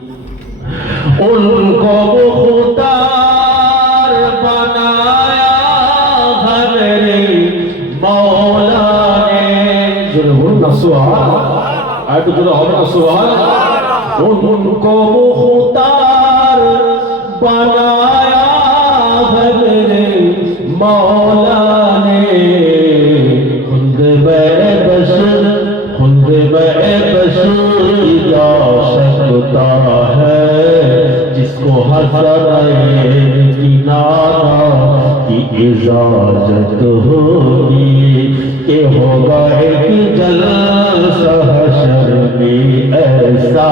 उनको मुख्तार बनाया है मेरे मौला ने। जोरे बोलो ना सुभान, आए तो जोरे होगा ना सुभान। उनको मुख्तार बनाया है मेरे मौला ने। खुद बशर जा सकता है जिसको हसरत किनारा की इजाजत होगी कि होगा एक जलसा हशर में ऐसा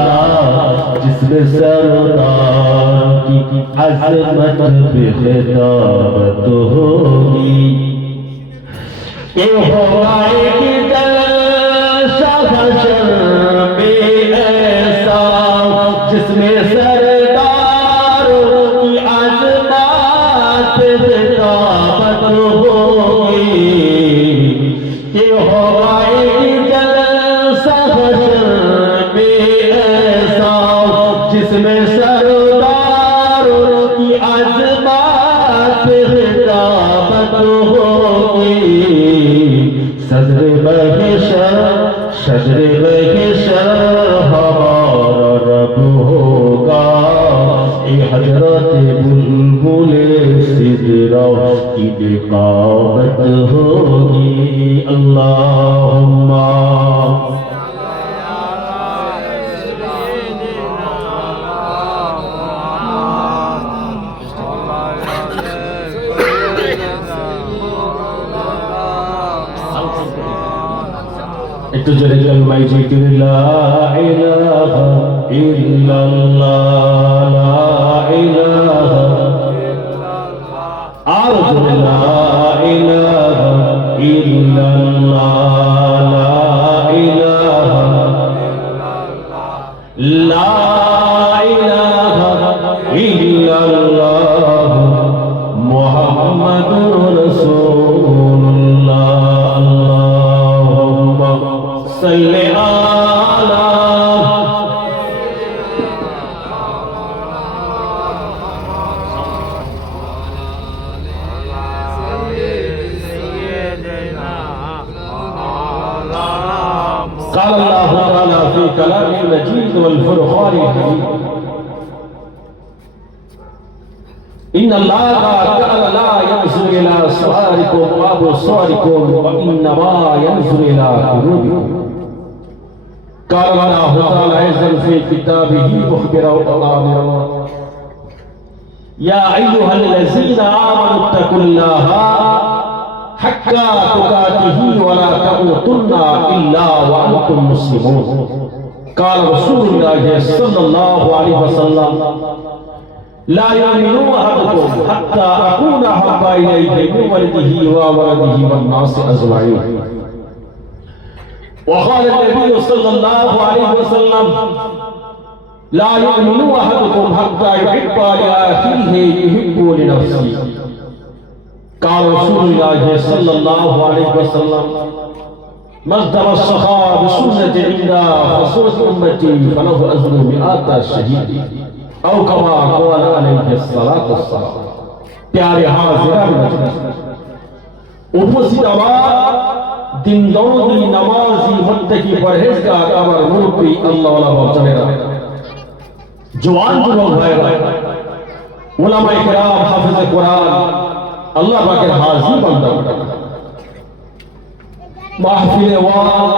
जिसमें सरदार की अजमत बेखिताबत होगी। कि होगा एक जलसा हशर में ऐसा जिसमें सरदार की अजमत बेखिताबत होगी। कि होगा एक जलसा हशर में ऐसा जिसमें सरदार की अजमत बेखिताबत होगी। सदर बहिशर हमारा रब होगा। ए हजरत बुलबुल सिदरा की लिकावत होगी। अल्लाहुम्मा একটু জোরে কালমাই জিকির লা ইলাহা ইল্লাল্লাহ লা ইলাহা ইল্লাল্লাহ। আর জোরে লা ইলাহা ইল্লাল্লাহ লা ইলাহা ইল্লাল্লাহ লা ইলাহা ইল্লাল্লাহ মুহাম্মাদুর রাসূলুল্লাহ। सल्ले आला قال الله تعالى في كلام المجيد والفرقان الحميد إن الله تعالى لا ينظر إلى صوركم وأبصاركم وإنما ينظر إلى قلوبكم. قال الله تعالى أيضا في كتابه مخبرا وآمرا يا أيها الذين آمنوا اتقوا الله حق تقاته ولا تموتن إلا وأنتم مسلمون. قال رسول الله صلى الله عليه وسلم لا يؤمن أحدكم حتى أكون أحب إليه من ولده وولده والناس أجمعين. وقال النبي صلى الله عليه وسلم لا يؤمن أحدكم حتى يحب لأخيه يحب لنفسه. قال رسول الله صلى الله عليه وسلم ما ازدر السخاء بسنة عند فصوت أمتي فله أجر مئات الشهيد أو كما قال عليه الصلاة والسلام. प्यारे हाज़िरान उपस्थित আমার दिन दौड़ी नमाजी मुत्तकी परहेजगार আমার মুরব্বি আল্লাহ ওয়ালা বাচ্চারা জওয়ান যুবক ভাইরা উলামায়ে কেরাম হাফেজে কোরআন আল্লাহ পাকের হাজী বান্দা মাহফিলে ওয়াজ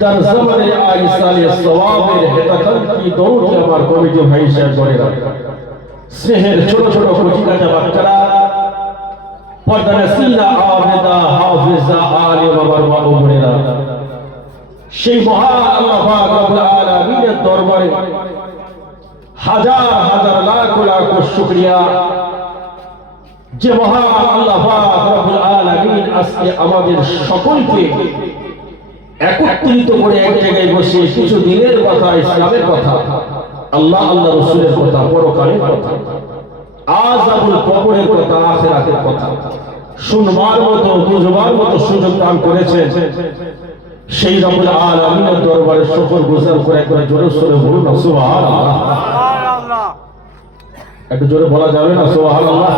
در زمن آئیسال ثوابের হেতাকাল কি দৌড়ে আমার কমিটি ভাই সাহেব করে স্নেহের ছোট ছোট কচিকাঁচা বাচ্চারা পর্দা নসিনা আবেদা হাফেজা আলেম আমার মা ও বোনেরা সেই মহান আল্লাহ পাক রব্বুল আলামিনের দরবারে হাজার হাজার লাখ লাখ শুকরিয়া যে মহান আল্লাহ পাক রব্বুল আলামিন আজকে আমাদের সকলকে একত্রিত করে এক জায়গায় বসে কিছু দিনের কথা ইসলামের কথা আল্লাহ আল্লাহ রাসূলের কথা পরকালের কথা আযাবুল কবরের কথা আখিরাতের কথা শুনবার মতো বুঝবার মতো সুযোগ দান করেছেন। সেই রব্বুল আলামিনের দরবারে শুকর গুজার করে একবার জোরে সোরে বলুন না সুবহানাল্লাহ। একটু জোরে বলা যাবে না সুবহানাল্লাহ?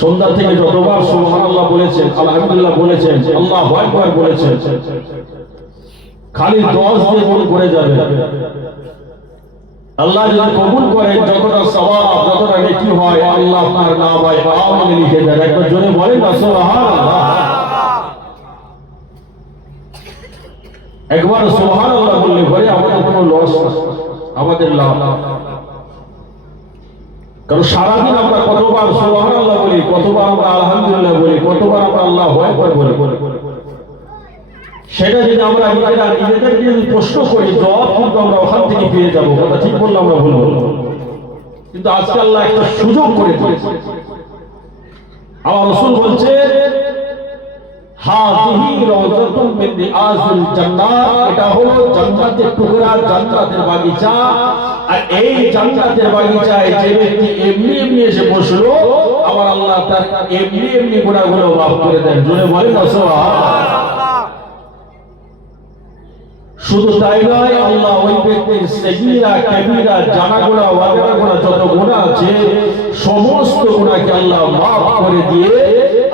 সন্ধ্যা থেকে যতবার সুবহানাল্লাহ বলেছেন, আলহামদুলিল্লাহ বলেছেন, আল্লাহু আকবার বলেছেন, খালি 10 দিয়ে মন করে যাবে। আল্লাহ যদি কবুল করে যতটা সওয়াব যতটা নেকি হয় আল্লাহ আপনার নাম আমলে লিখে দেন। একবার জোরে বলেন না সুবহানাল্লাহ। একবার সুবহানাল্লাহ বললে পরে আমাদের কোনো লস না, আমাদের লাভ। কারণ সারাদিন আমরা কতবার সুবহানাল্লাহ বলি, কতবার আমরা আলহামদুলিল্লাহ বলি, কতবার আমরা আল্লাহু আকবার বলি, সেটা যদি আমরা নিজেদেরকে যদি প্রশ্ন করি জবাব কিন্তু আমরা ওখান থেকে পেয়ে যাবো। কথা ঠিক বললাম না ভুল বলবো? কিন্তু আজকে আল্লাহ একটা সুযোগ করে দিয়েছে। আমার রাসূল বলছে হাযিহি রাওযাতুম মিন রিয়াজিল জান্নাত, এটা হলো জান্নাতের টুকরা, জান্নাতের বাগিচা। আর এই জান্নাতের বাগিচায় যে ব্যক্তি এমনি এমনি এসে বসলো আমার আল্লাহ তার এমনি এমনি গুনাহগুলো মাফ করে দেন। জোরে বলেন না সুবহানাল্লাহ। শুধু তাই নয়, আল্লাহ ওই ব্যক্তির সগীরা কাবীরা জানা গুনাহ ওয়াজিবা গুনাহ যত গুনাহ আছে সমস্ত গুনাহকে আল্লাহ মাফ করে দিয়ে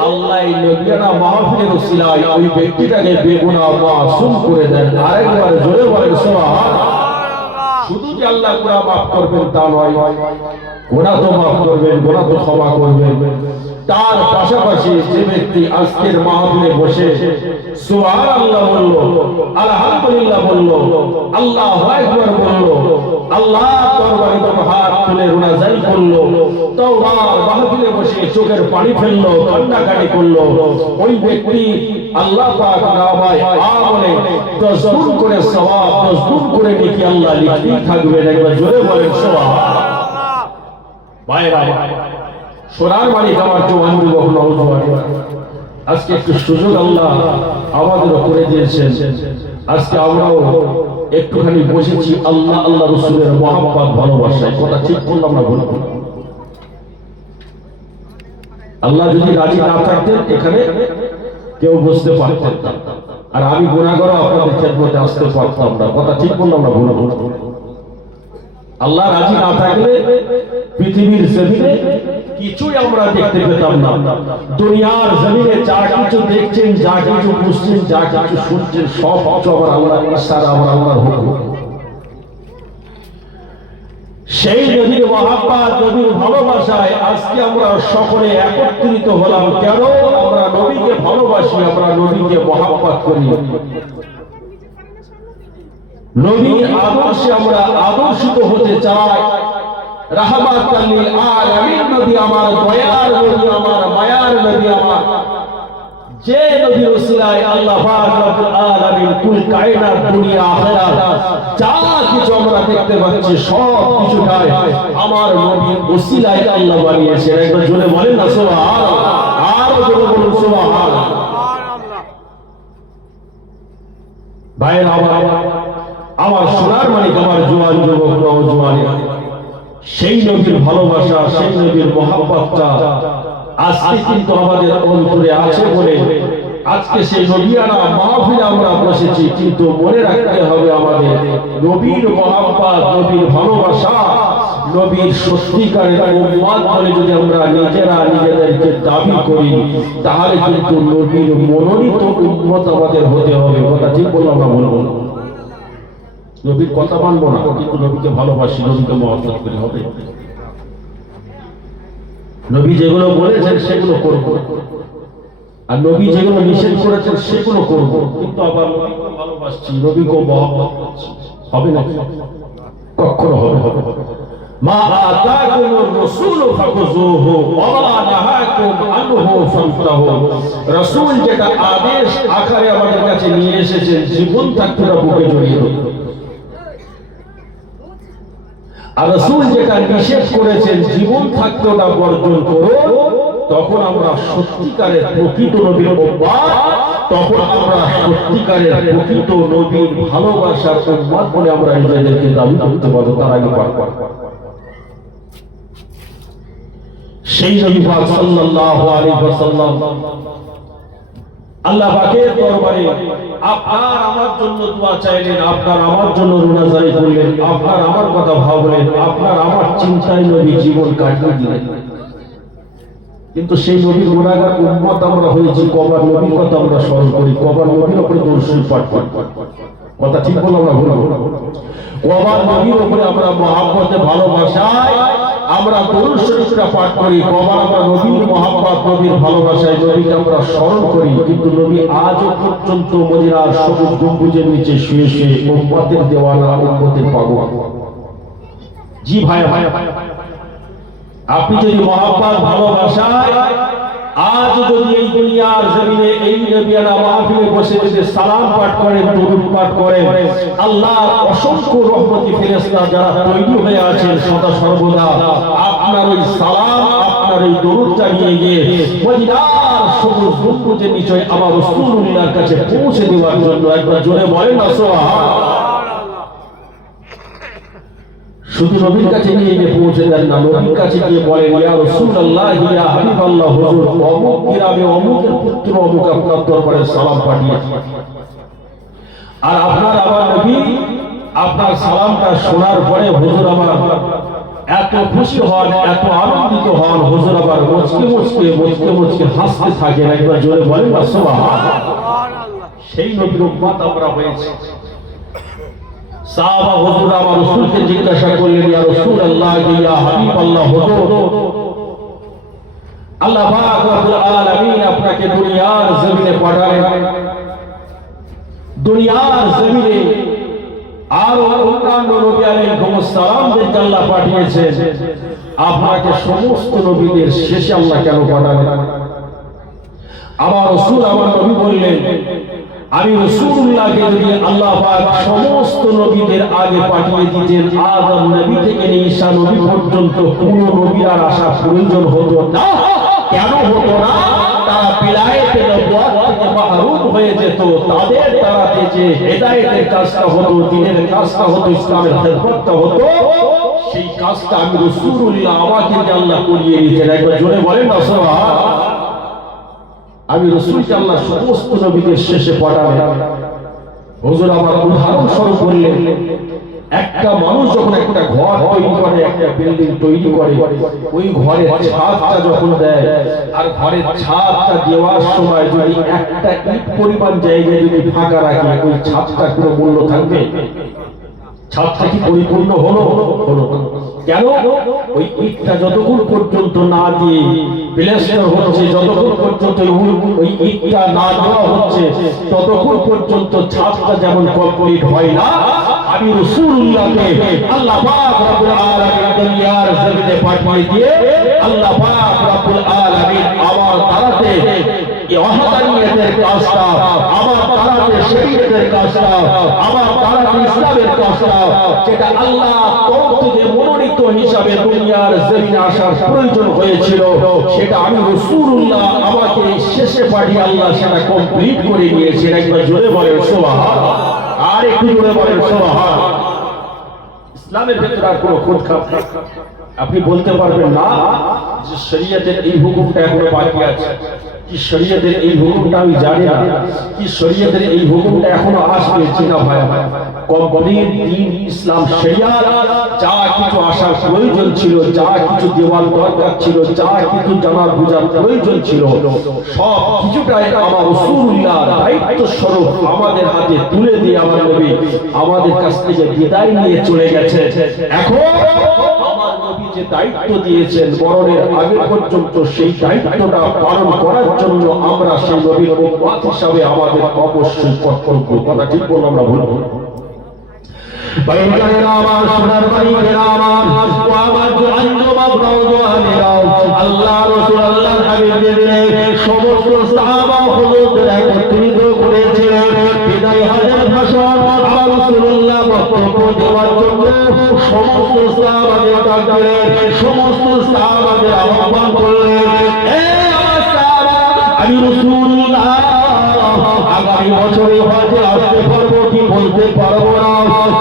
আল্লাহ এই নবিয়ানা মাহফিলের উসিলায় ওই ব্যক্তিটাকে বেগুনাহ মাসুম করে দেন। আরেকবার জোরে বলেন সুবহানাল্লাহ। শুধু যে আল্লাহ গুনাহ মাফ করবেন তা নয়, গুনাহ তো মাফ করবেন, গুনাহ তো ক্ষমা করবেন। তার পাশাপাশি যে ব্যক্তি আজকের মাহফিলে বসে সুবহানাল্লাহ বলল, আলহামদুলিল্লাহ বলল, আল্লাহু আকবার বলল, আল্লাহ দরবারে তো হাত তুলে রুনাজাই করলো, তাওবার মাহফিলে বসে চোখের পানি ফেললো, কান্নাকাটি করলো, ওই ব্যক্তি আল্লাহ পাক নামায় আমলে 10 গুণ করে সওয়াব, 10 গুণ করে নেকি আল্লাহ লিখতেই থাকবেন। একবার জোরে বলেন সুবহানাল্লাহ। ভাইরা সোনার মালিক আমার জওয়ান যুবক নওজওয়ানেরা, আজকে একটু সুযোগ আল্লাহ আমাদেরও করে দিয়েছেন। আজকে আমরাও একটুখানি বসেছি আল্লাহ আল্লাহ রাসূলের মহব্বত ভালোবাসায়। কথা ঠিক বললাম না ভুল? আল্লাহ যদি রাজি না থাকতেন এখানে কেউ বসতে পারতেন না, আর আমি গুনাহগার আপনাদের খেদমতে আসতে পারতাম না। কথা ঠিক বললাম না ভুল? আল্লাহ রাজি না থাকলে পৃথিবীর জমিনে কিছুই আমরা দেখতে পেতাম না। দুনিয়ার জমিনে যা কিছু দেখছেন, যা কিছু বুঝছেন, যা কিছু শুনছেন সব কিছু আমার আল্লাহর ইশারা, আমার আল্লাহর হুকুম। সেই নবীর মহব্বত, নবীর ভালোবাসায় আজকে আমরা সকলে একত্রিত হলাম। কেন? আমরা নবীকে ভালোবাসি, আমরা নবীকে মহব্বত করি, নবীর আদর্শে আমরা আদর্শিত হতে চাই। রাহমাতাল লিল আলামিন নবী আমার, দয়ার নবী আমার, মায়ার নবী আমার, যে নবীর ওসিলায় আল্লাহ পাক রব্বুল আলামিন কুল কায়নাত দুনিয়া আখিরাত যা কিছু আমরা দেখতে পাচ্ছি সব কিছুটাই আমার নবীর ওসিলায় আল্লাহ বানিয়েছেন। একবার জোরে বলেন না সুবহানাল্লাহ। আরো জোরে বলুন সুবহানাল্লাহ। ভাইরা আমার সোনার মালিক, আমার জওয়ান যুবক নওজওয়ানেরা, সেই নবীর ভালোবাসা, সেই নবীর মহব্বতটা আজকে কিন্তু আমাদের অন্তরে আছে বলে আজকে সেই নবিয়ানা মাহফিলে আমরা বসেছি। কিন্তু মনে রাখতে হবে আমাদের নবীর মহব্বত, নবীর ভালোবাসা, নবীর সত্যিকারের উম্মত বলে যদি আমরা নিজেরা নিজেদেরকে দাবি করি তাহলে কিন্তু নবীর মনোনীত উম্মত আমাদের হতে হবে। কথা ঠিক বললাম না ভুল বললাম? নবীর কথা মানবো না, কিন্তু নবীকে ভালোবাসি, নবীকে মহব্বত করি হবে। নবী যেগুলো বলেছেন সেগুলো করব, আর নবী যেগুলো নিষেধ করেছেন সেগুলো করব, কিন্তু আবার নবীকে ভালোবাসছি, নবীকে মহব্বত করছি। হবে না? কখনো হবে হবে। মা আতাকুমুর রাসূলু ফাখুযুহু ওয়া মা নাহাকুম আনহু ফান্তাহু। রাসূল যেটা আদেশ আকারে আমাদের কাছে নিয়ে এসেছেন, জীবন থাকতে বুকে জড়িয়ে ধরুন। আর রাসূল যেটা নিষেধ করেছেন জীবন থাকতে ওটা বর্জন করো, তখন আমরা সত্যিকারের প্রকৃত নবীর উম্মত, তখন আমরা সত্যিকারের প্রকৃত নবীর ভালোবাসার উম্মত বলে আমরা নিজেদেরকে দাবি করতে পারবো। তার আগে পারবো সেই নবী পাক সাল্লাল্লাহু আলাইহি ওয়াসাল্লাম আল্লাহ পাকের দরবারে আপনার আমার জন্য দোয়া চাইলেন, আপনার আমার জন্য রোনাজারি করলেন, আপনার আমার কথা ভাবলেন, আপনার আমার চিন্তায় নবী জীবন কাটিয়ে দিলেন। কিন্তু সেই নবীর গুনাহগার উম্মত আমরা হয়েছি, কবার নবীর কথা আমরা স্মরণ করি, কবার নবীর উপরে দরুদ শরীফ পাঠ করি। কথা ঠিক বললাম না ভুল? কবার নবীর উপরে আমরা মহব্বতে ভালোবাসায় আমরা দরুদ শরীফটা পাঠ করি, কবার আমরা নবীর মহব্বত নবীর ভালোবাসায় নবীকে আমরা স্মরণ করি। কিন্তু নবী আজও পর্যন্ত মদিনার সবুজ গম্বুজের নিচে শুয়ে শুয়ে উম্মতের দেওয়ানা, উম্মতের পাগল। জি ভাই, আপনি যদি মহব্বত ভালোবাসায় আজ যদি এই দুনিয়ার জমিনে এই নবিয়ানা মাহফিলে বসে যদি সালাম পাঠ করেন, দরুদ পাঠ করেন, আল্লাহর অসংখ্য রহমতি ফেরেশতা যারা তৈরি হয়ে আছেন সদা সর্বদা আপনার ওই সালাম, আপনার ওই দরুদটা নিয়ে গিয়ে মদিনার সবুজ গম্বুজের নিচে আমার রাসূলুল্লাহর কাছে পৌঁছে দেওয়ার জন্য একবার জোরে বলেন না সুবহানাল্লাহ। শুধু নবীর কাছে নিয়ে গিয়ে পৌঁছে দেন না, নবীর কাছে গিয়ে বলেন ইয়া রাসূলুল্লাহ, ইয়া হাবিবাল্লাহ, হুজুর অমুক গ্রামে অমুকের পুত্র অমুক আপনার দরবারে সালাম পাঠিয়েছে। আর আপনার আমার নবী আপনার সালামটা শোনার পরে হুজুর আমার এত খুশি হন, এত আনন্দিত হন, হুজুর আবার মুচকে হাসতে থাকেন। একবার জোরে বলেন না সুবহানাল্লাহ। সেই নবীর উম্মত আমরা হয়েছি। সাহাবা হুজুর আমার রাসূলকে জিজ্ঞাসা করলেন ইয়া রাসূলুল্লাহ, ইয়া হাবিবাল্লাহ, হুজুর আল্লাহ পাক রব্বুল আলামিন আপনাকে দুনিয়ার জমিনে পাঠালেন, দুনিয়ার জমিনে আর অন্যান্য নবী আলাইহিস সালামদেরকে আল্লাহ পাঠিয়েছেন, আপনাকে সমস্ত নবীদের শেষে আল্লাহ কেন পাঠালেন? আমার রাসূল আমার নবী বললেন আমি রাসূলুল্লাহকে যদি আল্লাহ পাক সমস্ত নবীদের আগে পাঠিয়ে দিতেন, আদম নবী থেকে ঈসা নবী পর্যন্ত কোন নবীর আর আসা প্রয়োজন হতো না। কেন হতো না? তারা বিলায়েতে নবুয়ত থেকে মাহরুম হয়ে যেত। তাদের তারাতে যে হেদায়েতের কাজটা হতো, দ্বীনের কাজটা হতো, ইসলামের খেদমতটা হতো, সেই কাজটা আমি রাসূলুল্লাহ আমাকে আল্লাহ করিয়ে দিয়েছেন। একবার জোরে বলেন না সুবহানাল্লাহ। আমি রাসূলকে আল্লাহ সমস্ত নবীদের শেষে পাঠালেন। হুজুর আমার উদাহরণ স্বরূপ বললেন, একটা মানুষ যখন একটা ঘর তৈরি করে, একটা বিল্ডিং তৈরি করে, ওই ঘরের ছাদটা যখন দেয়, আর ঘরের ছাদটা দেওয়ার সময় যদি একটা ইট পরিমাণ জায়গায় যদি ফাঁকা রাখে, ওই ছাদটা কোনো মূল্য থাকবে? ছাদটা কি পরিপূর্ণ হলো? হলো না। কেন? ওই ইটটা যতক্ষণ পর্যন্ত না দিয়ে প্লাস্টার হচ্ছে, যতক্ষণ পর্যন্ত ওই ইটটা না দেওয়া হচ্ছে, ততক্ষণ পর্যন্ত ছাদটা যেমন কমপ্লিট হয় না। আমি রাসূলুল্লাহকে আল্লাহ পাক রব্বুল আলামিন দুনিয়ার জমিনে পাঠিয়ে দিয়ে আল্লাহ পাক রব্বুল আলামিন আমার তারাতে ওয়াহদানিয়তের কাজটা, আমার তারাতে শরীয়তের কাজটা, আমার তারাতে ইসলামের কাজটা, যেটা আল্লাহ তরফ থেকে মনোনীত হিসাবে দুনিয়ার জমিনে আসার প্রয়োজন হয়েছিল, সেটা আমি রাসূলুল্লাহ আমাকে শেষে পাঠিয়ে আল্লাহ সেটা কমপ্লিট করে নিয়েছেন। একবার জোরে বলেন সুবহানাল্লাহ। আর একটু জোরে বলেন সুবহানাল্লাহ। ইসলামের ভেতরে আর কোনো খুঁত খাপ আপনি বলতে পারবেন না যে শরীয়তের এই হুকুমটা এখনো বাকি আছে, কি শরীয়তের এই হুকুমটা আমি জানি না, কি শরীয়তের এই হুকুমটা এখনো আসবে। চিনা ভাই, কমপ্লিট দ্বীন ইসলাম শরিয়াত যা কিছু আসার প্রয়োজন ছিল, যা কিছু দেওয়ার দরকার ছিল, যা কিছু জানার বোঝার প্রয়োজন ছিল, সব কিছুটাই আমার রাসূলুল্লাহ দায়িত্ব স্বরূপ আমাদের হাতে তুলে দিয়ে আমার নবী আমাদের কাছ থেকে বিদায় নিয়ে চলে গেছে। এখন আমার নবী যে দায়িত্ব দিয়েছেন মরণের আগে পর্যন্ত, সেই দায়িত্বটা পালন করার জন্য আমরা সেই নবীর উম্মত হিসাবে আমাদের অবশ্যই কর্তব্য। কথা ঠিক বললাম না ভুল? আল্লাহ রাসূল আল্লাহর হাবিবের সমস্ত সাহাবা হুজুরদের একত্রিত করেছিলেন বিদায় হজের ভাষণ আমার রাসূলুল্লাহ বক্তব্য দেওয়ার জন্য সমস্ত সাহাবাদের ডাক দিলেন, সমস্ত সাহাবাদের আহ্বান করলেন, হে আমার সাহাবা, আমি রাসূলুল্লাহ আগামী বছরে হজে আসতে পারবো কি বলতে পারবো না,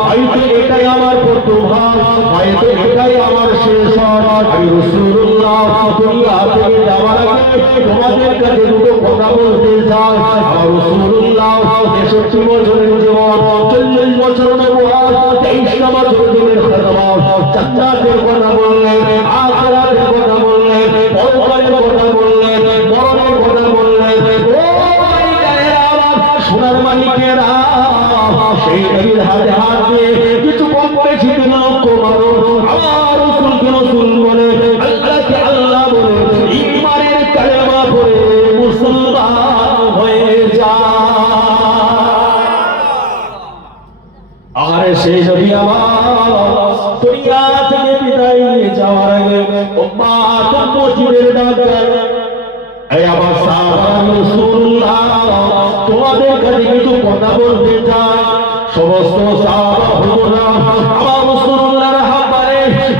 হয়তো এটাই আমার প্রথম হজ, হয়তো এটাই আমার শেষ হজ। আমি রাসূলুল্লাহ রাসূলুল্লাহ দুনিয়া থেকে যাওয়ার আগে তোমাদের কাছে দুটো কথা বলতে চাই। আমার রাসূলুল্লাহ 63 বছরের জীবন, 40 বছর নবুয়ত, 23টা বছর দিনের খেদমত, জান্নাতের কথা বললেন, আখিরাতের কথা বললেন, পরকালের কথা বললেন, মরণের কথা বললেন। ও সোনার মালিকেরা, সেই নবীর হাতে হাত দিয়ে কিছু বলবে ছিল লক্ষ মানুষ আমার রাসূলকে রাসূল বলে, আল্লাহকে আল্লাহ বলে, ঈমানের কালেমা পড়ে মুসলমান হয়ে যায়। আর সেই নবী আমার দুনিয়া থেকে বিদায় নিয়ে যাওয়ার আগে উম্মাত মসজিদের ডাক দেয়, এই আমার সাহাবা রাসূলুল্লাহ তোমাদের কাছে কিছু কথা বলতে চাই। সমস্ত সাহাবা হুজুররা আমার রাসূলুল্লাহর হাতে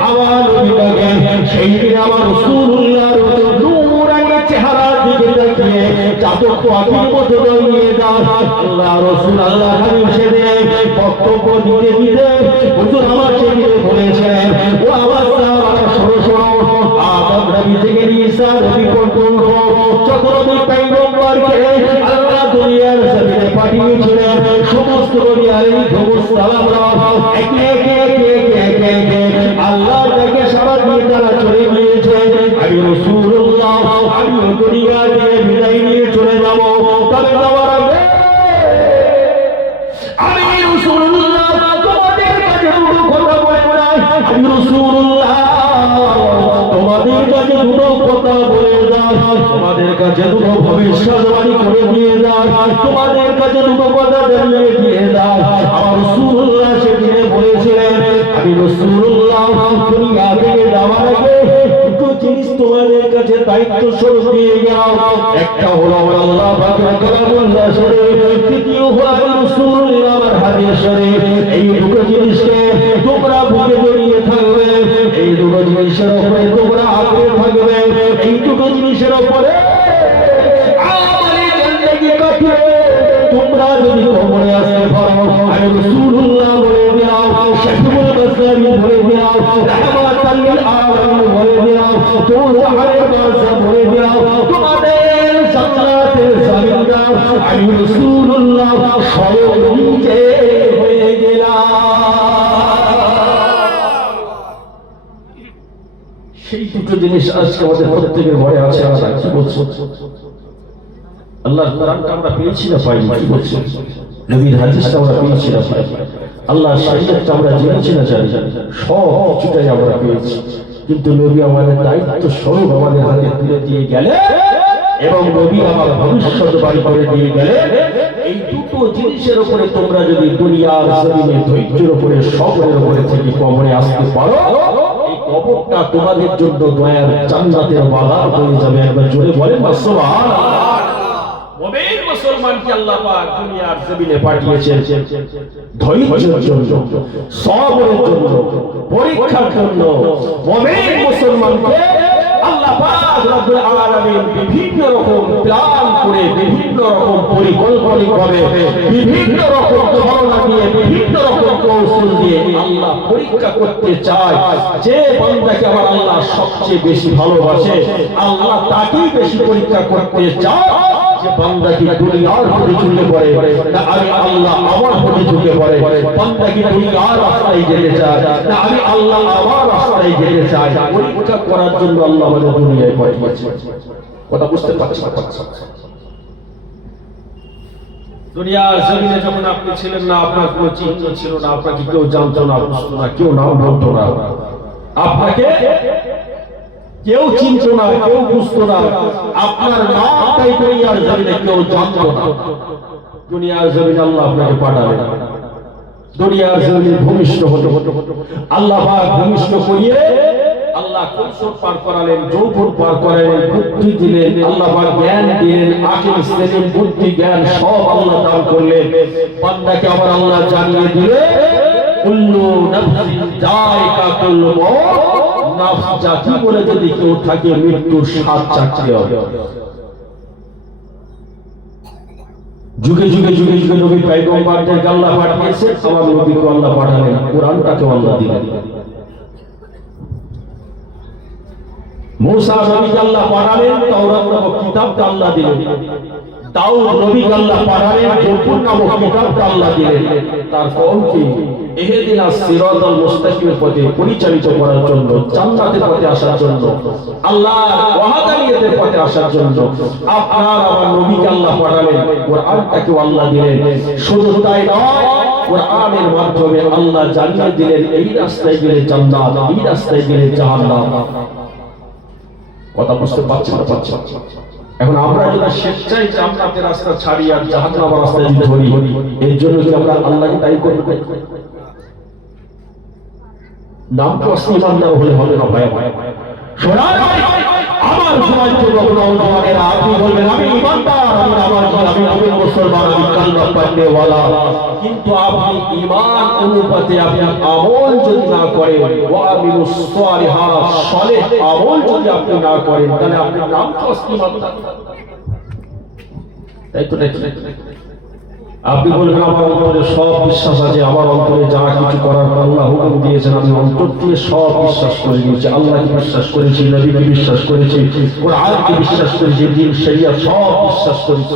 আমার নবীকে সেই দিন আমার রাসূলুল্লাহর নূরানি চেহারার দিকে তাকিয়ে চাদর পাখির মতো দাঁড়িয়ে যায়। আল্লাহ রাসূল আল্লাহ হাবিব সেদিন বক্তব্য দিতে দিতে হুজুর আমার সেদিন বলেছেন, ও আমার সাহাবারা শোনো শোনো, আদম নবী থেকে ঈসা নবী পর্যন্ত যত নবী পয়গম্বরকে আল্লাহ দুনিয়ার জমিনে পাঠিয়েছিলেন সমস্ত নবী আলাইহিস সালাম একে একে একে একে একে একে আল্লাহ তাকে সারা দিয়ে তারা চলে গিয়েছে। আমি রাসূলুল্লাহ আমি দুনিয়া থেকে বিদায় নিয়ে চলে যাব, তবে যাওয়ার আগে আমি রাসূলুল্লাহ তোমাদের কাছে দুটো কথা বলে নাই। আমি রাসূলুল্লাহ তোমাদের কাছে দুটো কথা বলে যায়, তোমাদের কাছে দুটো ভবিষ্যৎবাণী করে দিয়ে যায়, তোমাদের কাছে দুটো কথা জানিয়ে দিয়ে যায়। আমার রাসূলুল্লাহ সেদিনে বলেছিলেন, আমি রাসূলুল্লাহ দুনিয়া থেকে যাওয়ার আগে দুটো জিনিস তোমাদের কাছে দায়িত্ব স্বরূপ দিয়ে গেলাম। একটা হলো আল্লাহ পাকের কালামুল্লাহ শরীফ, দ্বিতীয় হলো রাসূলুল্লাহ আমার হাদিস শরীফ। এই দুটো জিনিসকে তোমরা বুকে জড়িয়ে থাকবে, এই দুটো জিনিসের উপরে তোমরা আঁকড়ে থাকবে, এই দুটো জিনিসের উপরে আমাদের জিন্দেগি কাটবে। তোমরা যদি কবরে আসতে পারো, আমি রাসূলুল্লাহ বলে দিলাম, শাফিউল বাসারি বলে দিলাম, রাহমাতাল লিল আলামিন বলে দিলাম, তোহারে বাসা বলে দিলাম, তোমাদের জান্নাতের জামিনদার আমি রাসূলুল্লাহ স্বয়ং নিজে হয়ে গেলাম। সেই দুটো জিনিস আজকে আমাদের প্রত্যেকের ঘরে আছে। আমরা কি বলছো? আল্লাহর কোরআনটা আমরা পেয়েছি না পাইনি? কি বলছো? নবীর হাদিসটা আমরা পেয়েছি না পাইনি? আল্লাহর শরীয়তটা আমরা জেনেছি না জানি? সব কিছুটাই আমরা পেয়েছি, কিন্তু নবী আমাদের দায়িত্ব স্বরূপ আমাদের হাতে তুলে দিয়ে গেলে এবং নবী আমার ভবিষ্যৎবাণী করে দিয়ে গেলে, এই দুটো জিনিসের উপরে তোমরা যদি দুনিয়ার জমিনে ধৈর্যের উপরে সবরের উপরে থেকে কবরে আসতে পারো, এই কবরটা তোমাদের জন্য দয়ার জান্নাতের বাগান হয়ে যাবে। একবার জোরে বলেন না সুবহানাল্লাহ। মুমিন মুসলমানকে আল্লাহ পাক দুনিয়ার জমিনে পাঠিয়েছেন ধৈর্যের জন্য, সবরের জন্য, পরীক্ষার জন্য। মুমিন মুসলমানকে আল্লাহ পাক রব্বুল আলামিন বিভিন্ন রকম প্ল্যান করে, বিভিন্ন রকম পরিকল্পনা করে, বিভিন্ন রকম ধারণা দিয়ে, বিভিন্ন রকম কৌশল দিয়ে আল্লাহ পরীক্ষা করতে চায়। যে বান্দাকে আমার আল্লাহ সবচেয়ে বেশি ভালোবাসে, আল্লাহ তাকেই বেশি পরীক্ষা করতে চায়। যে বান্দা কি দুনিয়ার প্রতি ঝুঁকে পড়ে না আমি আল্লাহ আমার প্রতি ঝুঁকে পড়ে, বান্দা কি দুনিয়ার রাস্তায় যেতে চায় না আমি আল্লাহ আমার রাস্তায় যেতে চাই, পরীক্ষা করার জন্য আল্লাহ আমাদের দুনিয়ায় পাঠিয়েছে। কথা বুঝতে পারছেন? দুনিয়ার জমিনে যখন আপনি ছিলেন না, আপনার কোনো চিহ্ন ছিল না, আপনাকে কেউ জানতো না, বুঝতো না, কেউ নাম বলতো না, আপনাকে কেউ চিনতো না, কেউ বুঝতো না, আপনার নামটাই দুনিয়ার জমিনে কেউ জানতো না। দুনিয়ার জমিনে আল্লাহ আপনাকে পাঠালেন, দুনিয়ার জমিনে ভূমিষ্ঠ হতে আল্লাহ পাক ভূমিষ্ঠ করিয়ে আল্লাহ কৈশোর পার করালেন, যৌবন পার করালেন, বুদ্ধি দিলেন, আল্লাহ পাক জ্ঞান দিলেন, আকল দিলেন, বুদ্ধি জ্ঞান সব আল্লাহ দান করলেন। বান্দাকে আবার আল্লাহ জানিয়ে দিলেন, কুল্লু নাফসিন যায়কাতুল মউত, নাফস জাতি বলে যদি কেউ থাকে মৃত্যুর স্বাদ চাখতে হবে। যুগে যুগে যুগে যুগে নবী পয়গম্বরদেরকে আল্লাহ পাঠিয়েছেন, আমার নবীকে আল্লাহ পাঠালেন, কোরআনটাকে আল্লাহ দিলেন। मूसा नबीকে আল্লাহ পাঠালেন, তাওরাত নামক কিতাবটা আল্লাহ দিলেন। দাউদ নবীকে আল্লাহ পাঠালেন, জবুর নামক কিতাবটা আল্লাহ দিলেন। তার কওমকে ইহদিনাস সিরাতাল মুস্তাকিমের পথে পরিচালিত করার জন্য, জান্নাতের পথে আসার জন্য, আল্লাহর ওয়াহদানিয়তের পথে আসার জন্য আপনার আমার নবীকে আল্লাহ পাঠালেন, কোরআনটাকে আল্লাহ দিলেন। শুধু তাই নয়, কোরআনের মাধ্যমে আল্লাহ জানিয়ে দিলেন এই রাস্তায় গেলে জান্নাত, এই রাস্তায় গেলে জাহান্নাম। কথা বুঝতে পারছেন না? পাচ্ছেন? এখন আমরা যদি স্বেচ্ছায় জান্নাতের রাস্তা ছাড়ি আর জাহান্নামের রাস্তা যদি ধরি, এর জন্য কি আমরা আল্লাহকে দায়ী করব? নাম তো ইমানদার হলে হবে না ভাই। শোনার আমার সমাজ যুবক নওজওয়ানেরা, আপনি বলবেন আমি ইমানদার, আমি নামাজি, আমি মুসলমান, আমি কালমা পড়নেওয়ালা, কিন্তু আপনি ঈমান অনুপাতে আপনি আমল যদি না করেন, ওয়া আমিলুস সালিহাত, সালেহ আমল যদি আপনি না করেন, তাহলে আপনার নাম তো ইমানদার। তাই তো নাকি? আপনি বলবেন আমার অন্তরে সব বিশ্বাস আছে, আমার অন্তরে যা কিছু করার আল্লাহ হুকুম দিয়েছেন আমি অন্তর দিয়ে সব বিশ্বাস করে নিয়েছি। আল্লাহকে বিশ্বাস করেছি, নবীকে বিশ্বাস করেছি, কোরআনকে বিশ্বাস করেছি, দ্বীন শরিয়ত সব বিশ্বাস করেছি,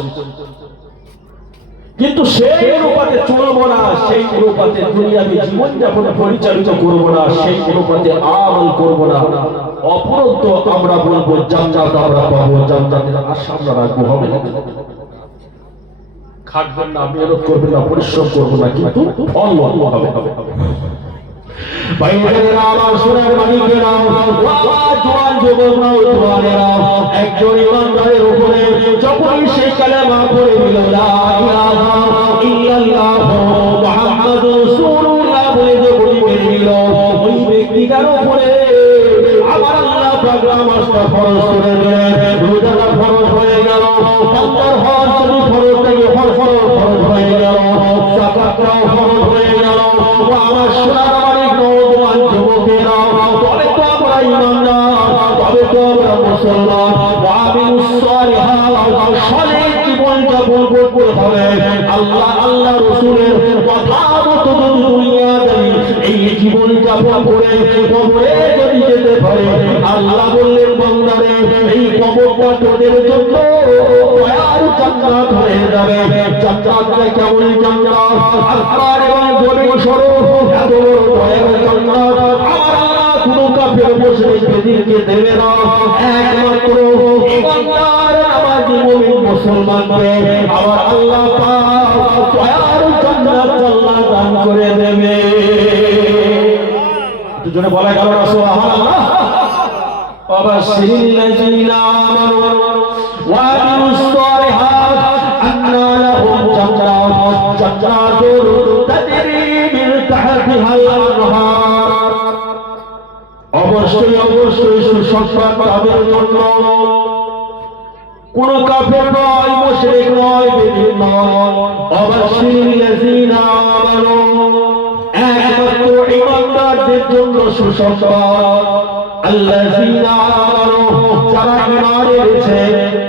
কিন্তু সেই অনুপাতে চলবো না, সেই অনুপাতে দুনিয়াবী জীবন যাপন পরিচালিত করবো না, সেই অনুপাতে আমল করবো না। অপরন্ত আমরা বলবো জান্নাত আমরা পাবো, জান্নাতের আশা আমরা রাখবো, হবে না? খাটবেন না, মেহনত করবেন না, পরিশ্রম করবো না, কিন্তু ফল হবে। ভাইয়েরা আমার সোনার মানিকেরা, জওয়ান যুবক নওজওয়ানেরা, একজন ইমানদারের উপরে যখনই সেই কালেমা পড়ে দিল লা ইলাহা ইল্লাল্লাহ মুহাম্মাদুর রাসূলুল্লাহ বলে যখন বেরিয়ে দিল, ওই ব্যক্তিটার উপরে আমার আল্লাহ পাক নামাজটা ফরজ করে দিলেন, রোজাটা ফরজ হয়ে গেল, বান্দার হজ যদি ফরজ থেকে ফরজ হয়ে গেল, যাকাতটাও ফরজ হয়ে গেল। ও আমার সোনার মানিক নওজওয়ান যুবকেরা, তবে তো আমরা ইমানদার, তবে তো আমরা মুসলমান। ওয়া আমিলুস সালিহাত, সালেহ জীবন যাপন করতে হবে। আল্লাহ রাসূলের কথা মতো যদি দুনিয়াদারি এই জীবন যাপন করে কবরে যদি যেতে পারে, আল্লাহ বললেন বান্দারে এই কবরটা তোদের জন্য দয়ার জান্নাত হয়ে যাবে। জান্নাতটা কেমন জান্নাত? আল্লাহর এবং জমিন স্বরূপ এত বড় দয়ার জান্নাত আমার আল্লাহ কোনো কাফের মুশরিক বেদিনকে দেবে না। একমাত্র ইমানদার নামাজি মুমিন মুসলমানকে আমার আল্লাহ পাক দয়ার জান্নাত আল্লাহ দান করে দেবে। একটু জোরে বলা গেল না সুবহানাল্লাহ। وبشر الذين آمنوا وعملوا الصالحات أن لهم جنات تجري من تحتها الأنهار। অবশ্যই অবশ্যই সুসংবাদ তাদের জন্য, কোন কাফের নয়, মুশরিক নয়, বেঈমান নয়। অবশ্যিল্লাযিনা আমানু, একমাত্র ঈমানদারদের জন্য সুসংবাদ। আল্লাযিনা আমানু, যারা ঈমান এনেছে,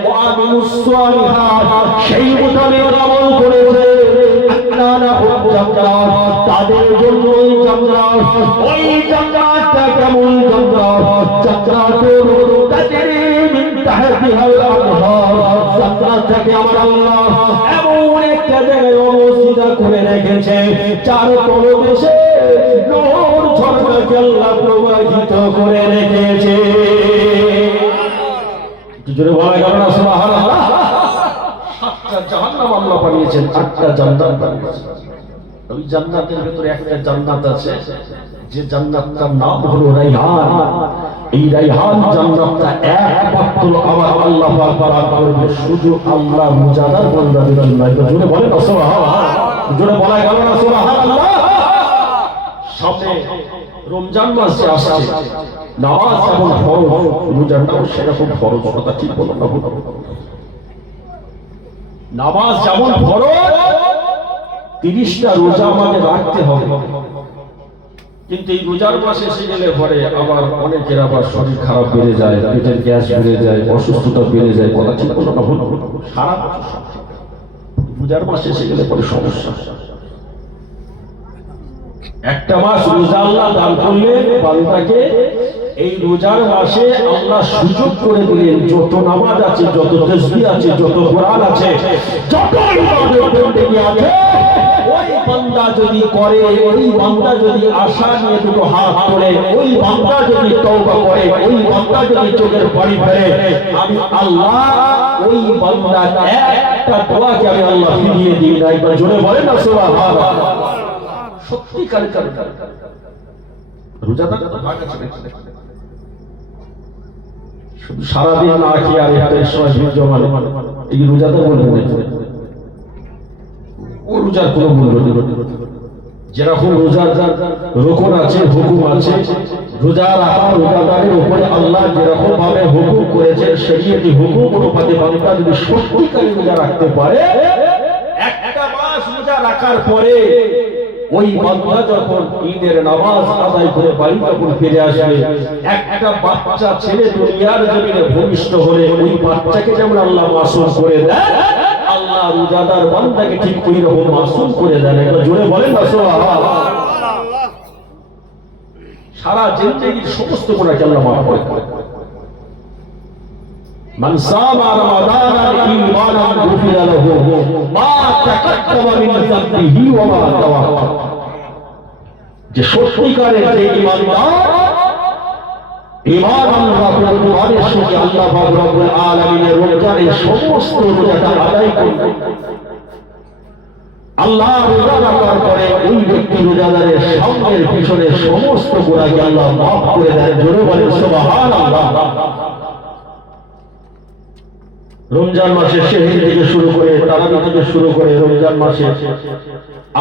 ওয়া আমিলুস সালিহাত, সেই মোতাবেক আমল করেছে, আন্না লাহুম জান্নাত, তাদের জন্যই জান্নাত। ওই জান্নাতটা কেমন জান্নাত? জান্নাতুন তাজরি মিন তাহতিহাল আনহার, জান্নাতটাকে আমার আল্লাহ এমন একটা জায়গায় অবস্থিত করে রেখেছে, চার তলদেশে নূর ঝর্ণাকে আল্লাহ প্রবাহিত করে রেখেছে। কি জোরে বলা গেল না সুবহানাল্লাহ। 7টা জাহান্নাম আল্লাহ বানিয়েছেন, 8টা জান্নাত বানিয়েছেন। ওই জান্নাতের ভিতরে একটা জান্নাত আছে, যে জান্নাতটার নাম হলো রাইহান। এই রাইহান জান্নাতটা একমাত্র আমার আল্লাহ পাক দান করবে শুধু আল্লাহ মুজাদার বান্দাদের জন্য। জোরে বলেন সুবহানাল্লাহ। জোরে বলা গেল না সুবহানাল্লাহ। সামনে রমজান মাস আসছে, নামাজ যেমন ফরজ, রোজাটাও সেরকম ফরজ। কথা ঠিক বলো না? নামাজ যেমন ফরজ, 30টা রোজা আমাদের রাখতে হবে, কিন্তু এই রোজার মাসে এসে গেলে পরে আবার অনেকের আবার শরীর খারাপ বেড়ে যায়, পেটের গ্যাস বেড়ে যায়, অসুস্থতা বেড়ে যায়। কথা ঠিক বলো না? সারা রোজার মাসে এসে গেলে পরে সমস্যা। একটা মাস রোজা আল্লাহ দান করলে বান্দাকে এই রোজার মাসে আল্লাহ সুযোগ করে দিলেন, যত নামাজ আছে, যত তাসবিহ আছে, যত কোরআন আছে, যত ইবাদত বন্দেগী আছে, ওই বান্দা যদি করে, ওই বান্দা যদি আশা নিয়ে দুটো হাত তোলে, ওই বান্দা যদি তওবা করে, ওই বান্দা যদি চোখের পানি ফেলে, আমি আল্লাহ ওই বান্দার একটা দোয়াকে আমি আল্লাহ ফিরিয়ে দিই না। একবার জোরে বলেন না সুবহানাল্লাহ। সত্যিকার রোজাদার ভাগ আছে, শুধু সারাদিন না খেয়ে আর একটা সময় ভিড় জমালে এই রোজাদার বলবেন ও রোজার কোনো মূল্য নেই। যেরকম রোজার রকম আছে, হুকুম আছে, রোজা রাখা রোজাদারের উপরে আল্লাহ যেরকম ভাবে হুকুম করেছেন, শরীয়তি হুকুম অনুপাতে বান্দা যদি সত্যিকারে রোজা রাখতে পারে, একটা মাস রোজা রাখার পরে ওই বান্দা যখন ঈদের নামাজ আদায় করে বাড়ি যখন ফিরে আসবে, একটা বাচ্চা ছেলে দুনিয়ার জমিনে ভূমিষ্ঠ হলে ওই বাচ্চাকে যেমন আল্লাহ মাসুম করে দেয়, আল্লাহ রোজাদার বান্দাকে ঠিক ওই রকম মাসুম করে দেন। এটা জোরে বলেন না সুবহানাল্লাহ। সারা জিন্দেগীর সমস্ত গুনাহকে আল্লাহ মাফ করে দেন। মান সামা রমাদান ঈমানান গুফিরা লাহু মা তাকাদ্দামা মিন যামবিহি ওয়া মা তাওয়াক্কা। যে সত্যিকারের যে ঈমানদার, ঈমান আল্লাহ রব্বুল সঙ্গে আল্লাহ পাক রব্বুল আলামিনের রোজার সমস্ত রোজাটা আদায় করবে, আল্লাহ রোজা রাখার পরে ওই ব্যক্তি রোজাদারের সামনের পিছনে সমস্ত গুনাহকে আল্লাহ মাফ করে দেন। জোরে বলেন সুবহানাল্লাহ। রমজান মাসে সেহরি থেকে শুরু করে, তারাবি থেকে শুরু করে, রমজান মাসে